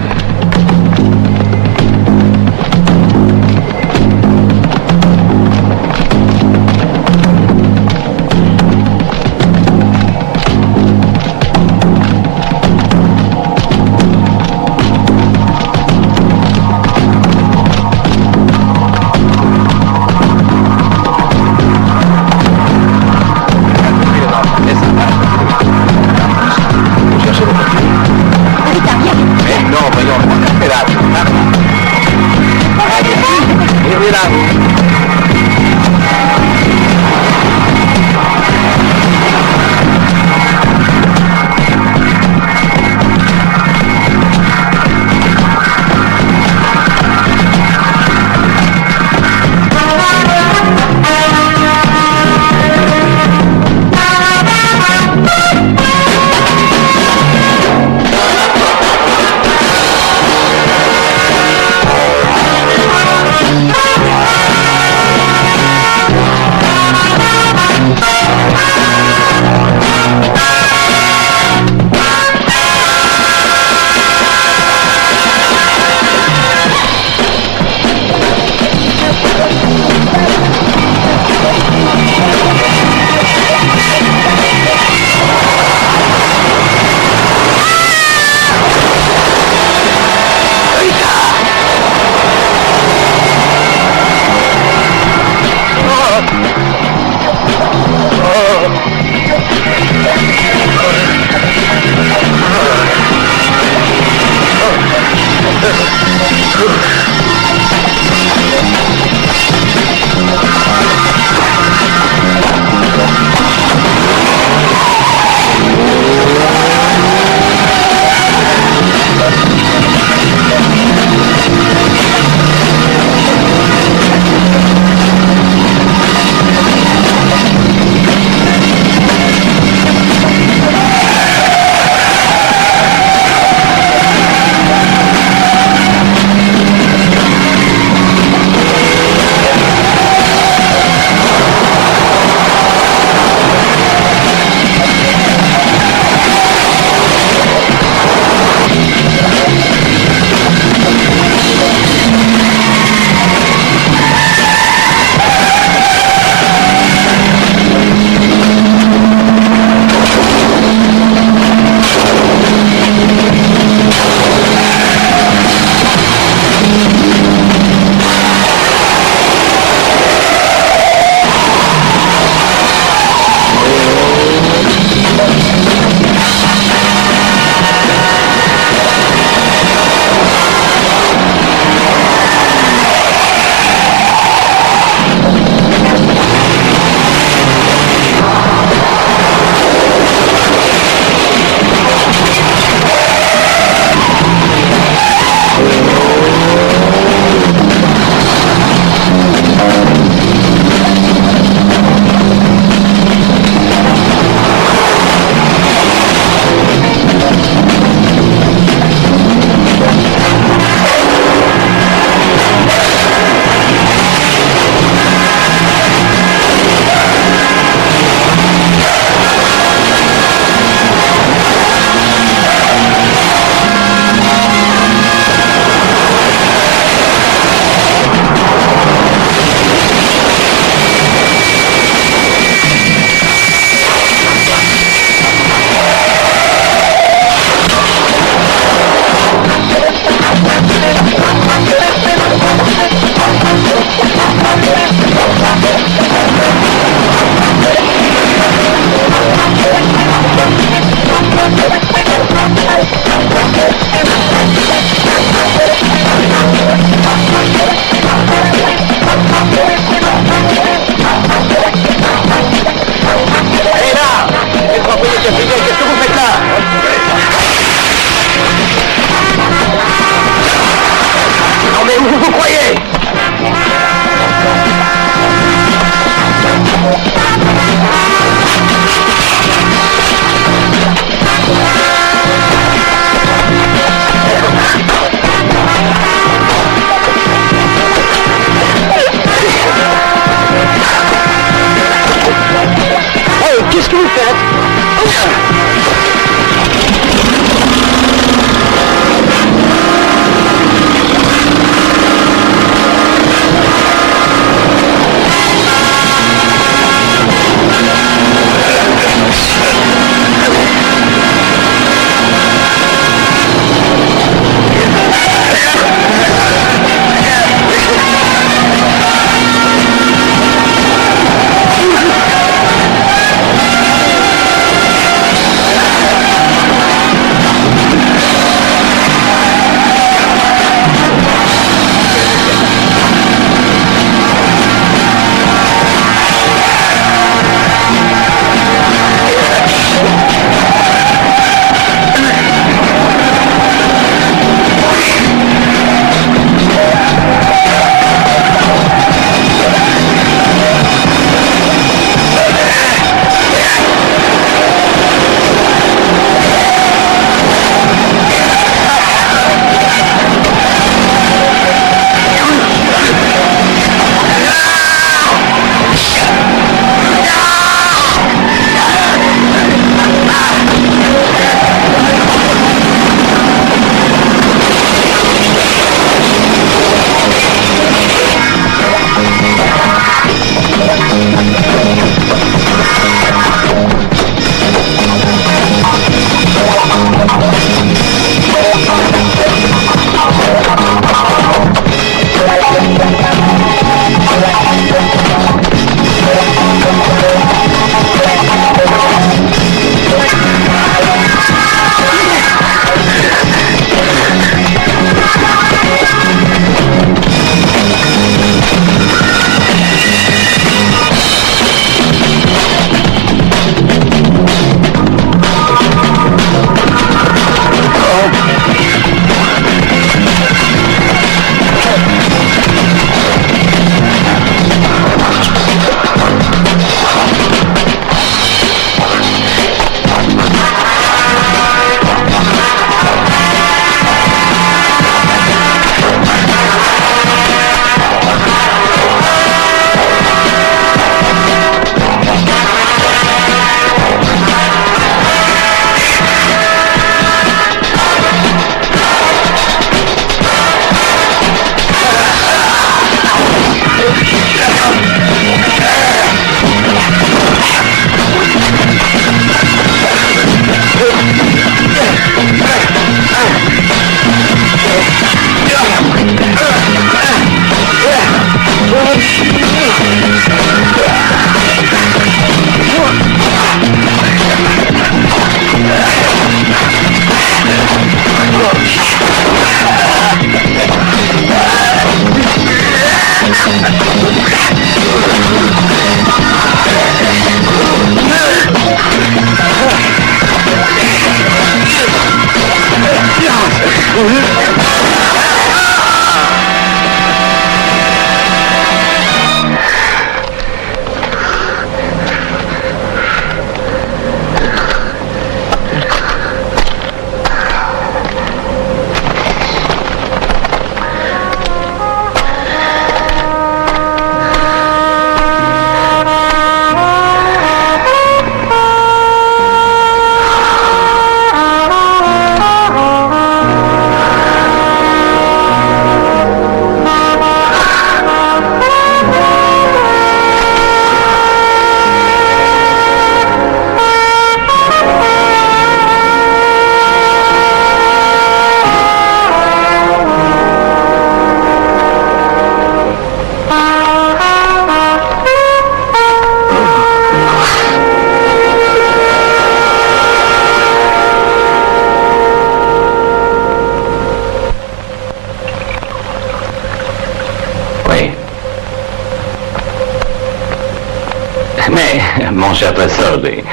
Mais, mon cher Tresoldi,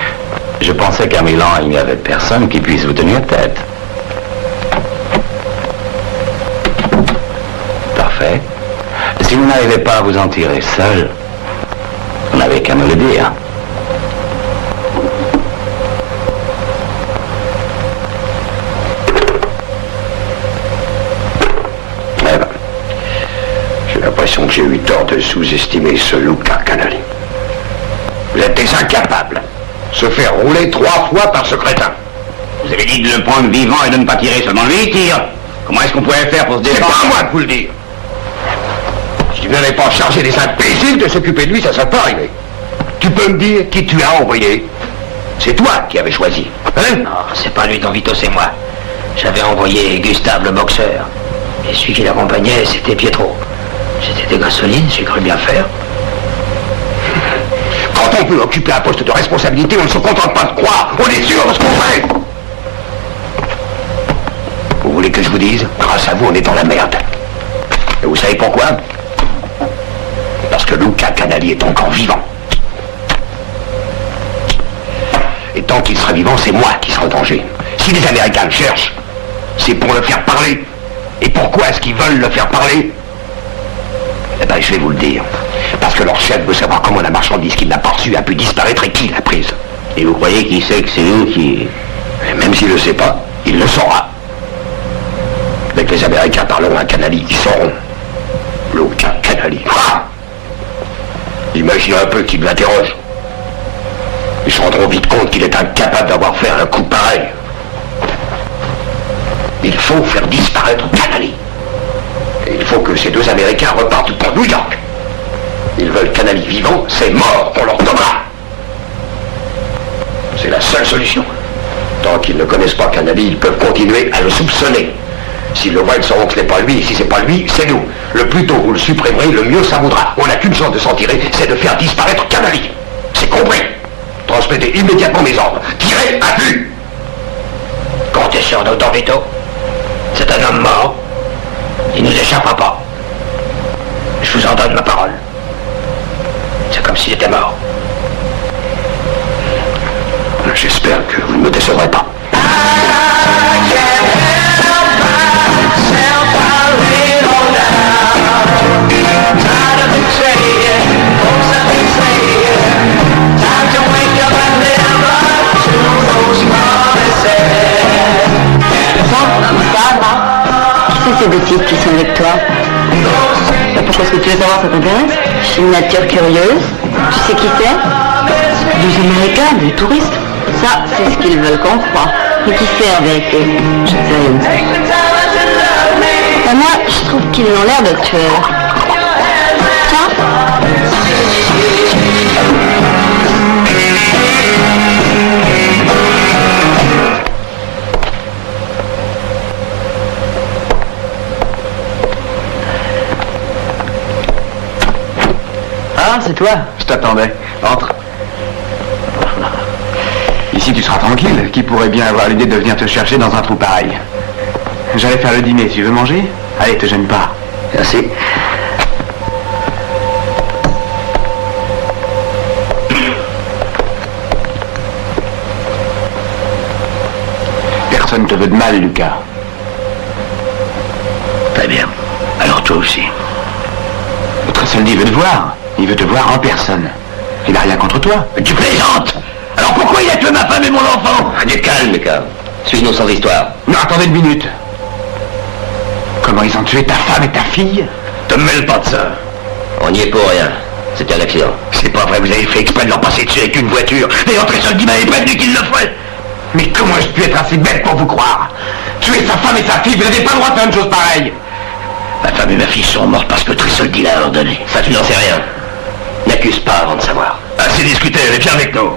je pensais qu'à Milan, il n'y avait personne qui puisse vous tenir tête. Parfait. Si vous n'arrivez pas à vous en tirer seul, vous n'avez qu'à me le dire. Eh ben, j'ai l'impression que j'ai eu tort de sous-estimer ce Luca Canali. Vous êtes des incapables. Se faire rouler 3 fois par ce crétin. Vous avez dit de le prendre vivant et de ne pas tirer seulement lui, il tire. Comment est-ce qu'on pourrait faire pour se C'est défendre? pas à moi de vous le dire. Si vous n'avez pas chargé des imbéciles de s'occuper de lui, ça serait pas arrivé. Tu peux me dire qui tu as envoyé? C'est toi qui avais choisi. Hein? Non, c'est pas lui, Don Vito, c'est moi. J'avais envoyé Gustave le boxeur. Et celui qui l'accompagnait, c'était Pietro. C'était des Gasolines, j'ai cru bien faire. Quand on veut occuper un poste de responsabilité, on ne se contente pas de croire. On est sûr de ce qu'on fait. Vous voulez que je vous dise? Grâce à vous, on est dans la merde. Et vous savez pourquoi? Parce que Luca Canali est encore vivant. Et tant qu'il sera vivant, c'est moi qui serai en danger. Si les Américains le cherchent, c'est pour le faire parler. Et pourquoi est-ce qu'ils veulent le faire parler? Eh ben, je vais vous le dire. Parce que leur chef veut savoir comment la marchandise qu'il n'a pas reçue a pu disparaître et qui l'a prise. Et vous croyez qu'il sait que c'est nous qui... Et même s'il ne le sait pas, il le saura. Dès que les Américains parleront à Canali, ils sauront. Luca Canali. Ah! Imaginez un peu qu'ils l'interrogent. Ils se rendront vite compte qu'il est incapable d'avoir fait un coup pareil. Il faut faire disparaître Canali. Et il faut que ces 2 Américains repartent pour New York. Ils veulent Canali vivant, c'est mort, on leur donnera. C'est la seule solution. Tant qu'ils ne connaissent pas Canali, ils peuvent continuer à le soupçonner. S'ils le voient, ils sauront que ce n'est pas lui, et si c'est pas lui, c'est nous. Le plus tôt vous le supprimerez, le mieux ça vaudra. On n'a qu'une chance de s'en tirer, c'est de faire disparaître Canali. C'est compris? Transmettez immédiatement mes ordres. Tirez à vue. Comptez sur nous, Don Vito. C'est un homme mort. Il nous échappera pas. Je vous en donne ma parole. C'est comme s'il était mort. J'espère que vous ne me décevrez pas. Qui c'est ces 2 types qui sont avec toi? Pourquoi est-ce que tu veux savoir, ça t'intéresse? Je suis une nature curieuse. Tu sais qui c'est? 2 Américains, des touristes. Ça, c'est ce qu'ils veulent qu'on croie. Mais qui c'est avec eux? Je ne sais rien. Et moi, je trouve qu'ils ont l'air de tueurs. Tiens. Ah, c'est toi? Je t'attendais. Entre. Ici, tu seras tranquille. Qui pourrait bien avoir l'idée de venir te chercher dans un trou pareil? J'allais faire le dîner. Tu veux manger? Allez, te gêne pas. Merci. Personne te veut de mal, Lucas. bien. Alors toi aussi. Tressoldi veut te voir. Il veut te voir en personne. Il n'a rien contre toi. Mais tu plaisantes. Alors pourquoi il a tué ma femme et mon enfant? Du calme, Lucas. Suis-nous sans histoire. Non, attendez une minute. Comment ils ont tué ta femme et ta fille? Te mêle pas de ça. On n'y est pour rien. C'était un accident. C'est pas vrai, vous avez fait exprès de leur passer dessus avec une voiture. D'ailleurs, Tressoldi m'avait prévenu qu'il le ferait. Mais comment ai-je pu être assez bête pour vous croire? Tuer sa femme et sa fille, vous n'avez pas le droit de faire une chose pareille. Ma femme et ma fille sont mortes parce que Tressoldi l'a ordonné. Ça, tu n'en sais rien. N'accuse pas avant de savoir. Assez discuté, elle est bien avec nous.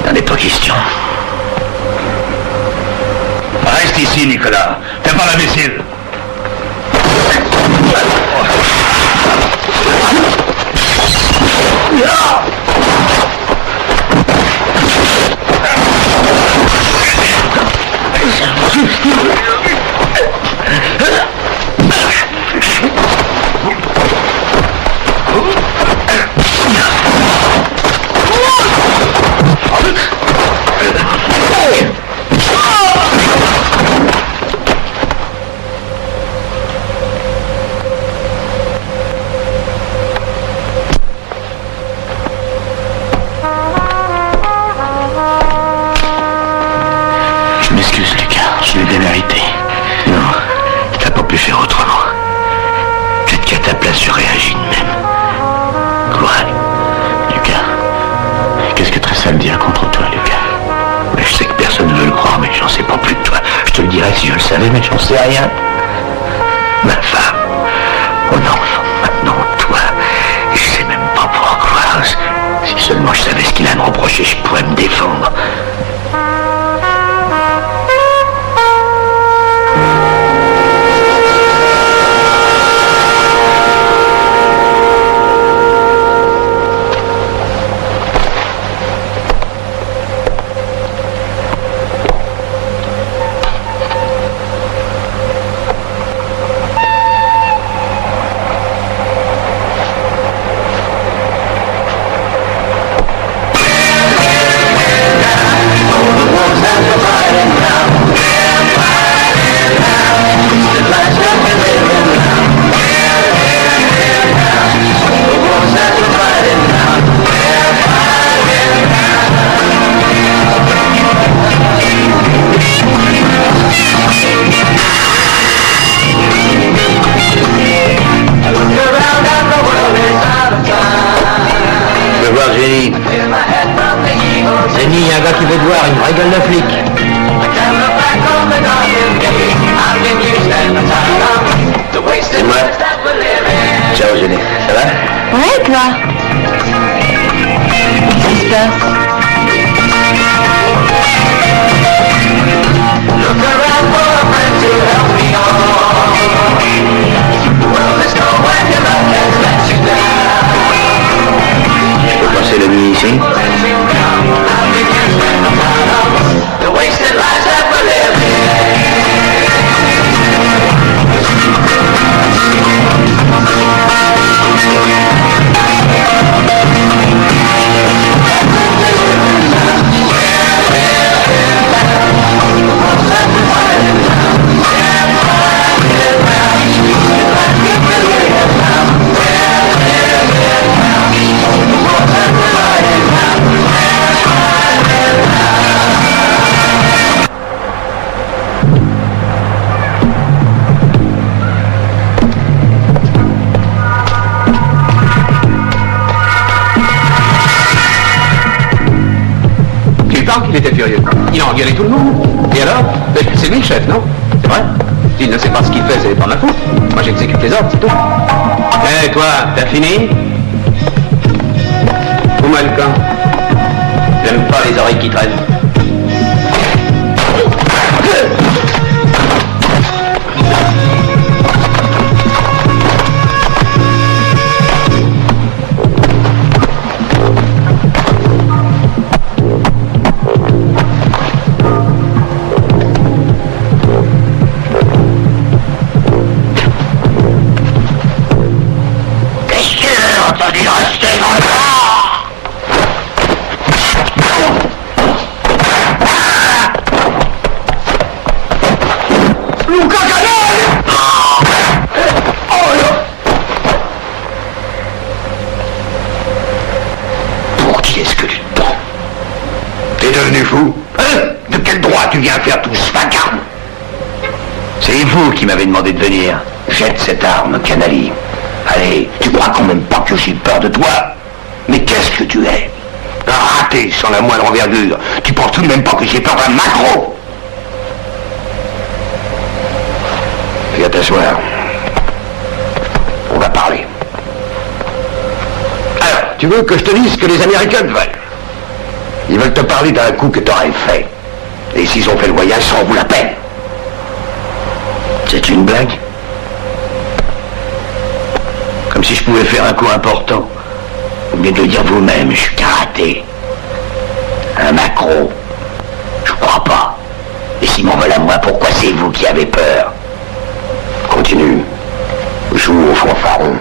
Il n'en est pas question. Reste ici, Nicolas. Fais pas l'imbécile. Je m'excuse, Lucas. Je l'ai démérité. Non, t'as pas pu faire autrement. Peut-être qu'à ta place, j'aurais agi de même. Courage. Lucas, qu'est-ce que Tressoldi a contre toi, Lucas? Mais je sais que personne ne veut le croire, mais j'en sais pas plus que toi. Je te le dirais si je le savais, mais j'en sais rien. Ma femme, mon enfant, maintenant toi. Et je sais même pas pour croire. Si seulement je savais ce qu'il a à me reprocher, je pourrais me défendre. Jenny, il y a un gars qui veut te voir, il me rigole le flic. C'est moi. Ciao, Jenny. Ça va? Ouais, toi? Qu'est-ce qui se passe? Je peux passer la nuit ici? Il était furieux. Il a engueulé tout le monde. Et alors? C'est lui le chef, non? C'est vrai? S'il ne sait pas ce qu'il fait, c'est pas ma faute. Moi, j'exécute les ordres, c'est tout. Eh, toi, t'as fini? Où moi le camp? J'aime pas les oreilles qui traînent. Luca Canali! Pour qui est-ce que tu te prends? T'es devenu fou? Hein? De quel droit tu viens faire tout ce vacarme? C'est vous qui m'avez demandé de venir. Jette cette arme, Canali. Allez, tu crois quand même pas que j'ai peur de toi? Mais qu'est-ce que tu es? Un raté sans la moindre envergure. Tu penses tout de même pas que j'ai peur d'un macro? Viens t'asseoir. On va parler. Alors, tu veux que je te dise ce que les Américains veulent? Ils veulent te parler d'un coup que t'aurais fait. Et s'ils ont fait le voyage, ça en vaut la peine. C'est une blague? Comme si je pouvais faire un coup important. Au lieu de le dire vous-même, je suis karaté. Un macro. Je crois pas. Et s'ils m'en veulent à moi, pourquoi c'est vous qui avez peur? Continue. Joue au fanfaron.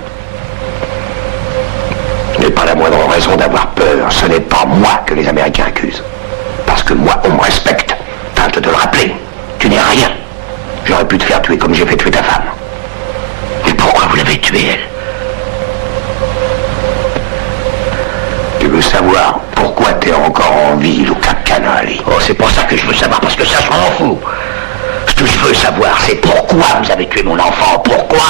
Je n'ai pas la moindre raison d'avoir peur. Ce n'est pas moi que les Américains accusent. Parce que moi, on me respecte. Tâche de te le rappeler. Tu n'es rien. J'aurais pu te faire tuer comme j'ai fait tuer ta femme. Mais pourquoi vous l'avez tuée, elle? Tu veux savoir pourquoi t'es encore en vie, Luca Canali? Oh, c'est pour ça que je veux savoir, parce que ça, je m'en fous. Ce que je veux savoir, c'est pourquoi vous avez tué mon enfant. Pourquoi?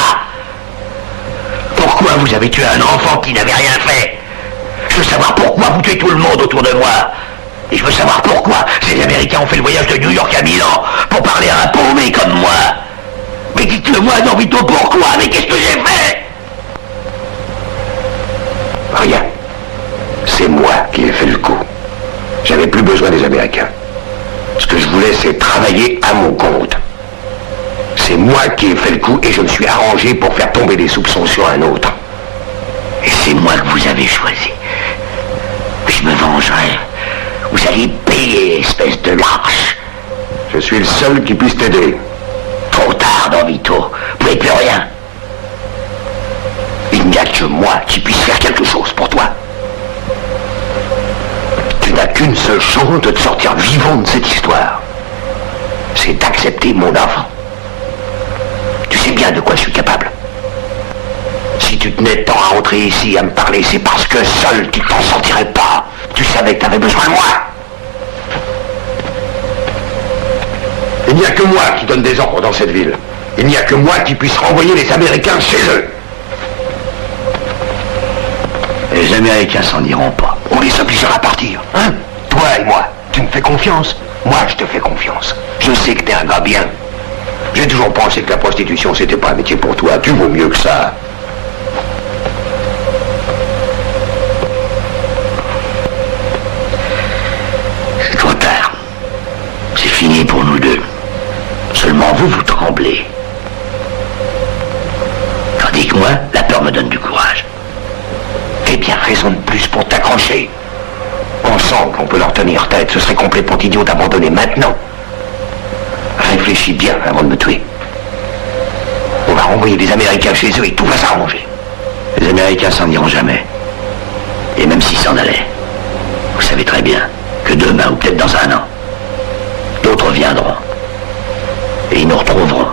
Pourquoi vous avez tué un enfant qui n'avait rien fait? Je veux savoir pourquoi vous tuez tout le monde autour de moi. Et je veux savoir pourquoi ces Américains ont fait le voyage de New York à Milan pour parler à un paumé comme moi. Mais dites-le-moi, Don Vito, pourquoi? Mais qu'est-ce que j'ai fait? Rien. C'est moi qui ai fait le coup. J'avais plus besoin des Américains. Ce que je voulais, c'est travailler à mon compte. C'est moi qui ai fait le coup et je me suis arrangé pour faire tomber des soupçons sur un autre. Et c'est moi que vous avez choisi. Je me vengerai. Vous allez payer, espèce de lâche. Je suis le seul qui puisse t'aider. Trop tard, Don Vito. Vous pouvez plus rien. Il n'y a que moi qui puisse faire quelque chose pour toi. Tu n'as qu'une seule chance de te sortir vivant de cette histoire. C'est d'accepter mon enfant. Tu sais bien de quoi je suis capable. Si tu tenais tant à rentrer ici à me parler, c'est parce que seul tu t'en sortirais pas. Tu savais que tu avais besoin de moi. Il n'y a que moi qui donne des ordres dans cette ville. Il n'y a que moi qui puisse renvoyer les Américains chez eux. Les Américains s'en iront pas. On les obligera à partir, hein? Toi et moi, tu me fais confiance? Moi, je te fais confiance. Je sais que t'es un gars bien. J'ai toujours pensé que la prostitution, c'était pas un métier pour toi. Tu vaux mieux que ça. C'est trop tard. C'est fini pour nous deux. Seulement vous, vous tremblez. Tandis que moi, la peur me donne du courage. Eh bien, raison de plus pour t'accrocher. Ensemble, on peut leur tenir tête. Ce serait complètement idiot d'abandonner maintenant. Réfléchis bien avant de me tuer. On va renvoyer les Américains chez eux et tout va s'arranger. Les Américains s'en iront jamais. Et même s'ils s'en allaient, vous savez très bien que demain ou peut-être dans un an, d'autres viendront. Et ils nous retrouveront.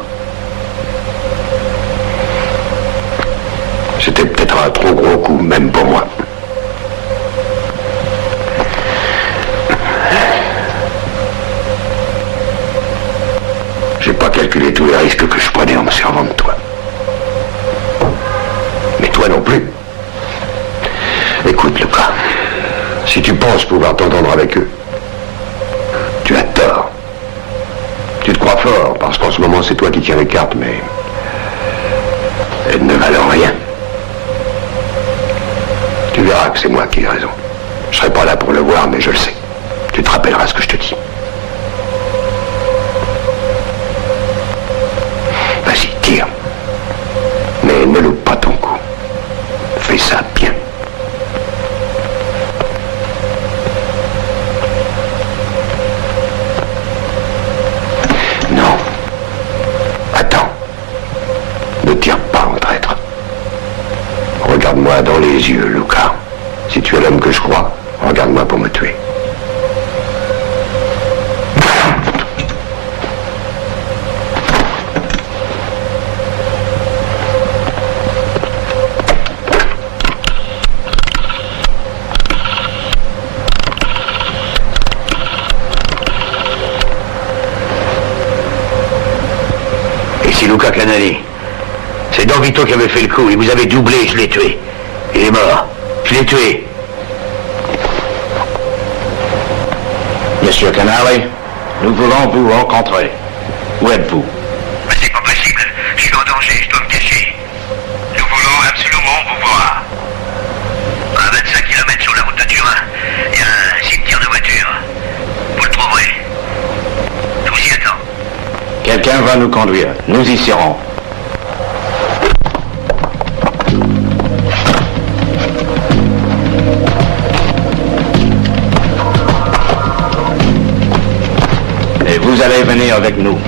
C'était peut-être un trop gros coup, même pour moi. J'ai pas calculé tous les risques que je prenais en me servant de toi. Mais toi non plus. Écoute, Luca, si tu penses pouvoir t'entendre avec eux, tu as tort. Tu te crois fort, parce qu'en ce moment c'est toi qui tiens les cartes, mais elles ne valent rien. Tu verras que c'est moi qui ai raison. Je serai pas là pour le voir, mais je le sais. Tu te rappelleras ce que je te dis. Vas-y, tire. Mais ne loupe pas ton coup. Fais ça bien. Non. Attends. Ne tire pas en traître. Regarde-moi dans les yeux, Luca. Si tu es l'homme que je crois, regarde-moi pour me tuer. Ici Luca Canali. C'est Don Vito qui avait fait le coup. Il vous avait doublé, je l'ai tué. Il est mort. Je l'ai tué. Monsieur Canali, nous voulons vous rencontrer. Où êtes-vous? Mais c'est pas possible. Je suis en danger, je dois me cacher. Nous voulons absolument vous voir. À 25 km sur la route de Turin, il y a un cimetière de voitures. Vous le trouverez. Je vous y attends. Quelqu'un va nous conduire. Nous y serons. Et vous allez venir avec nous.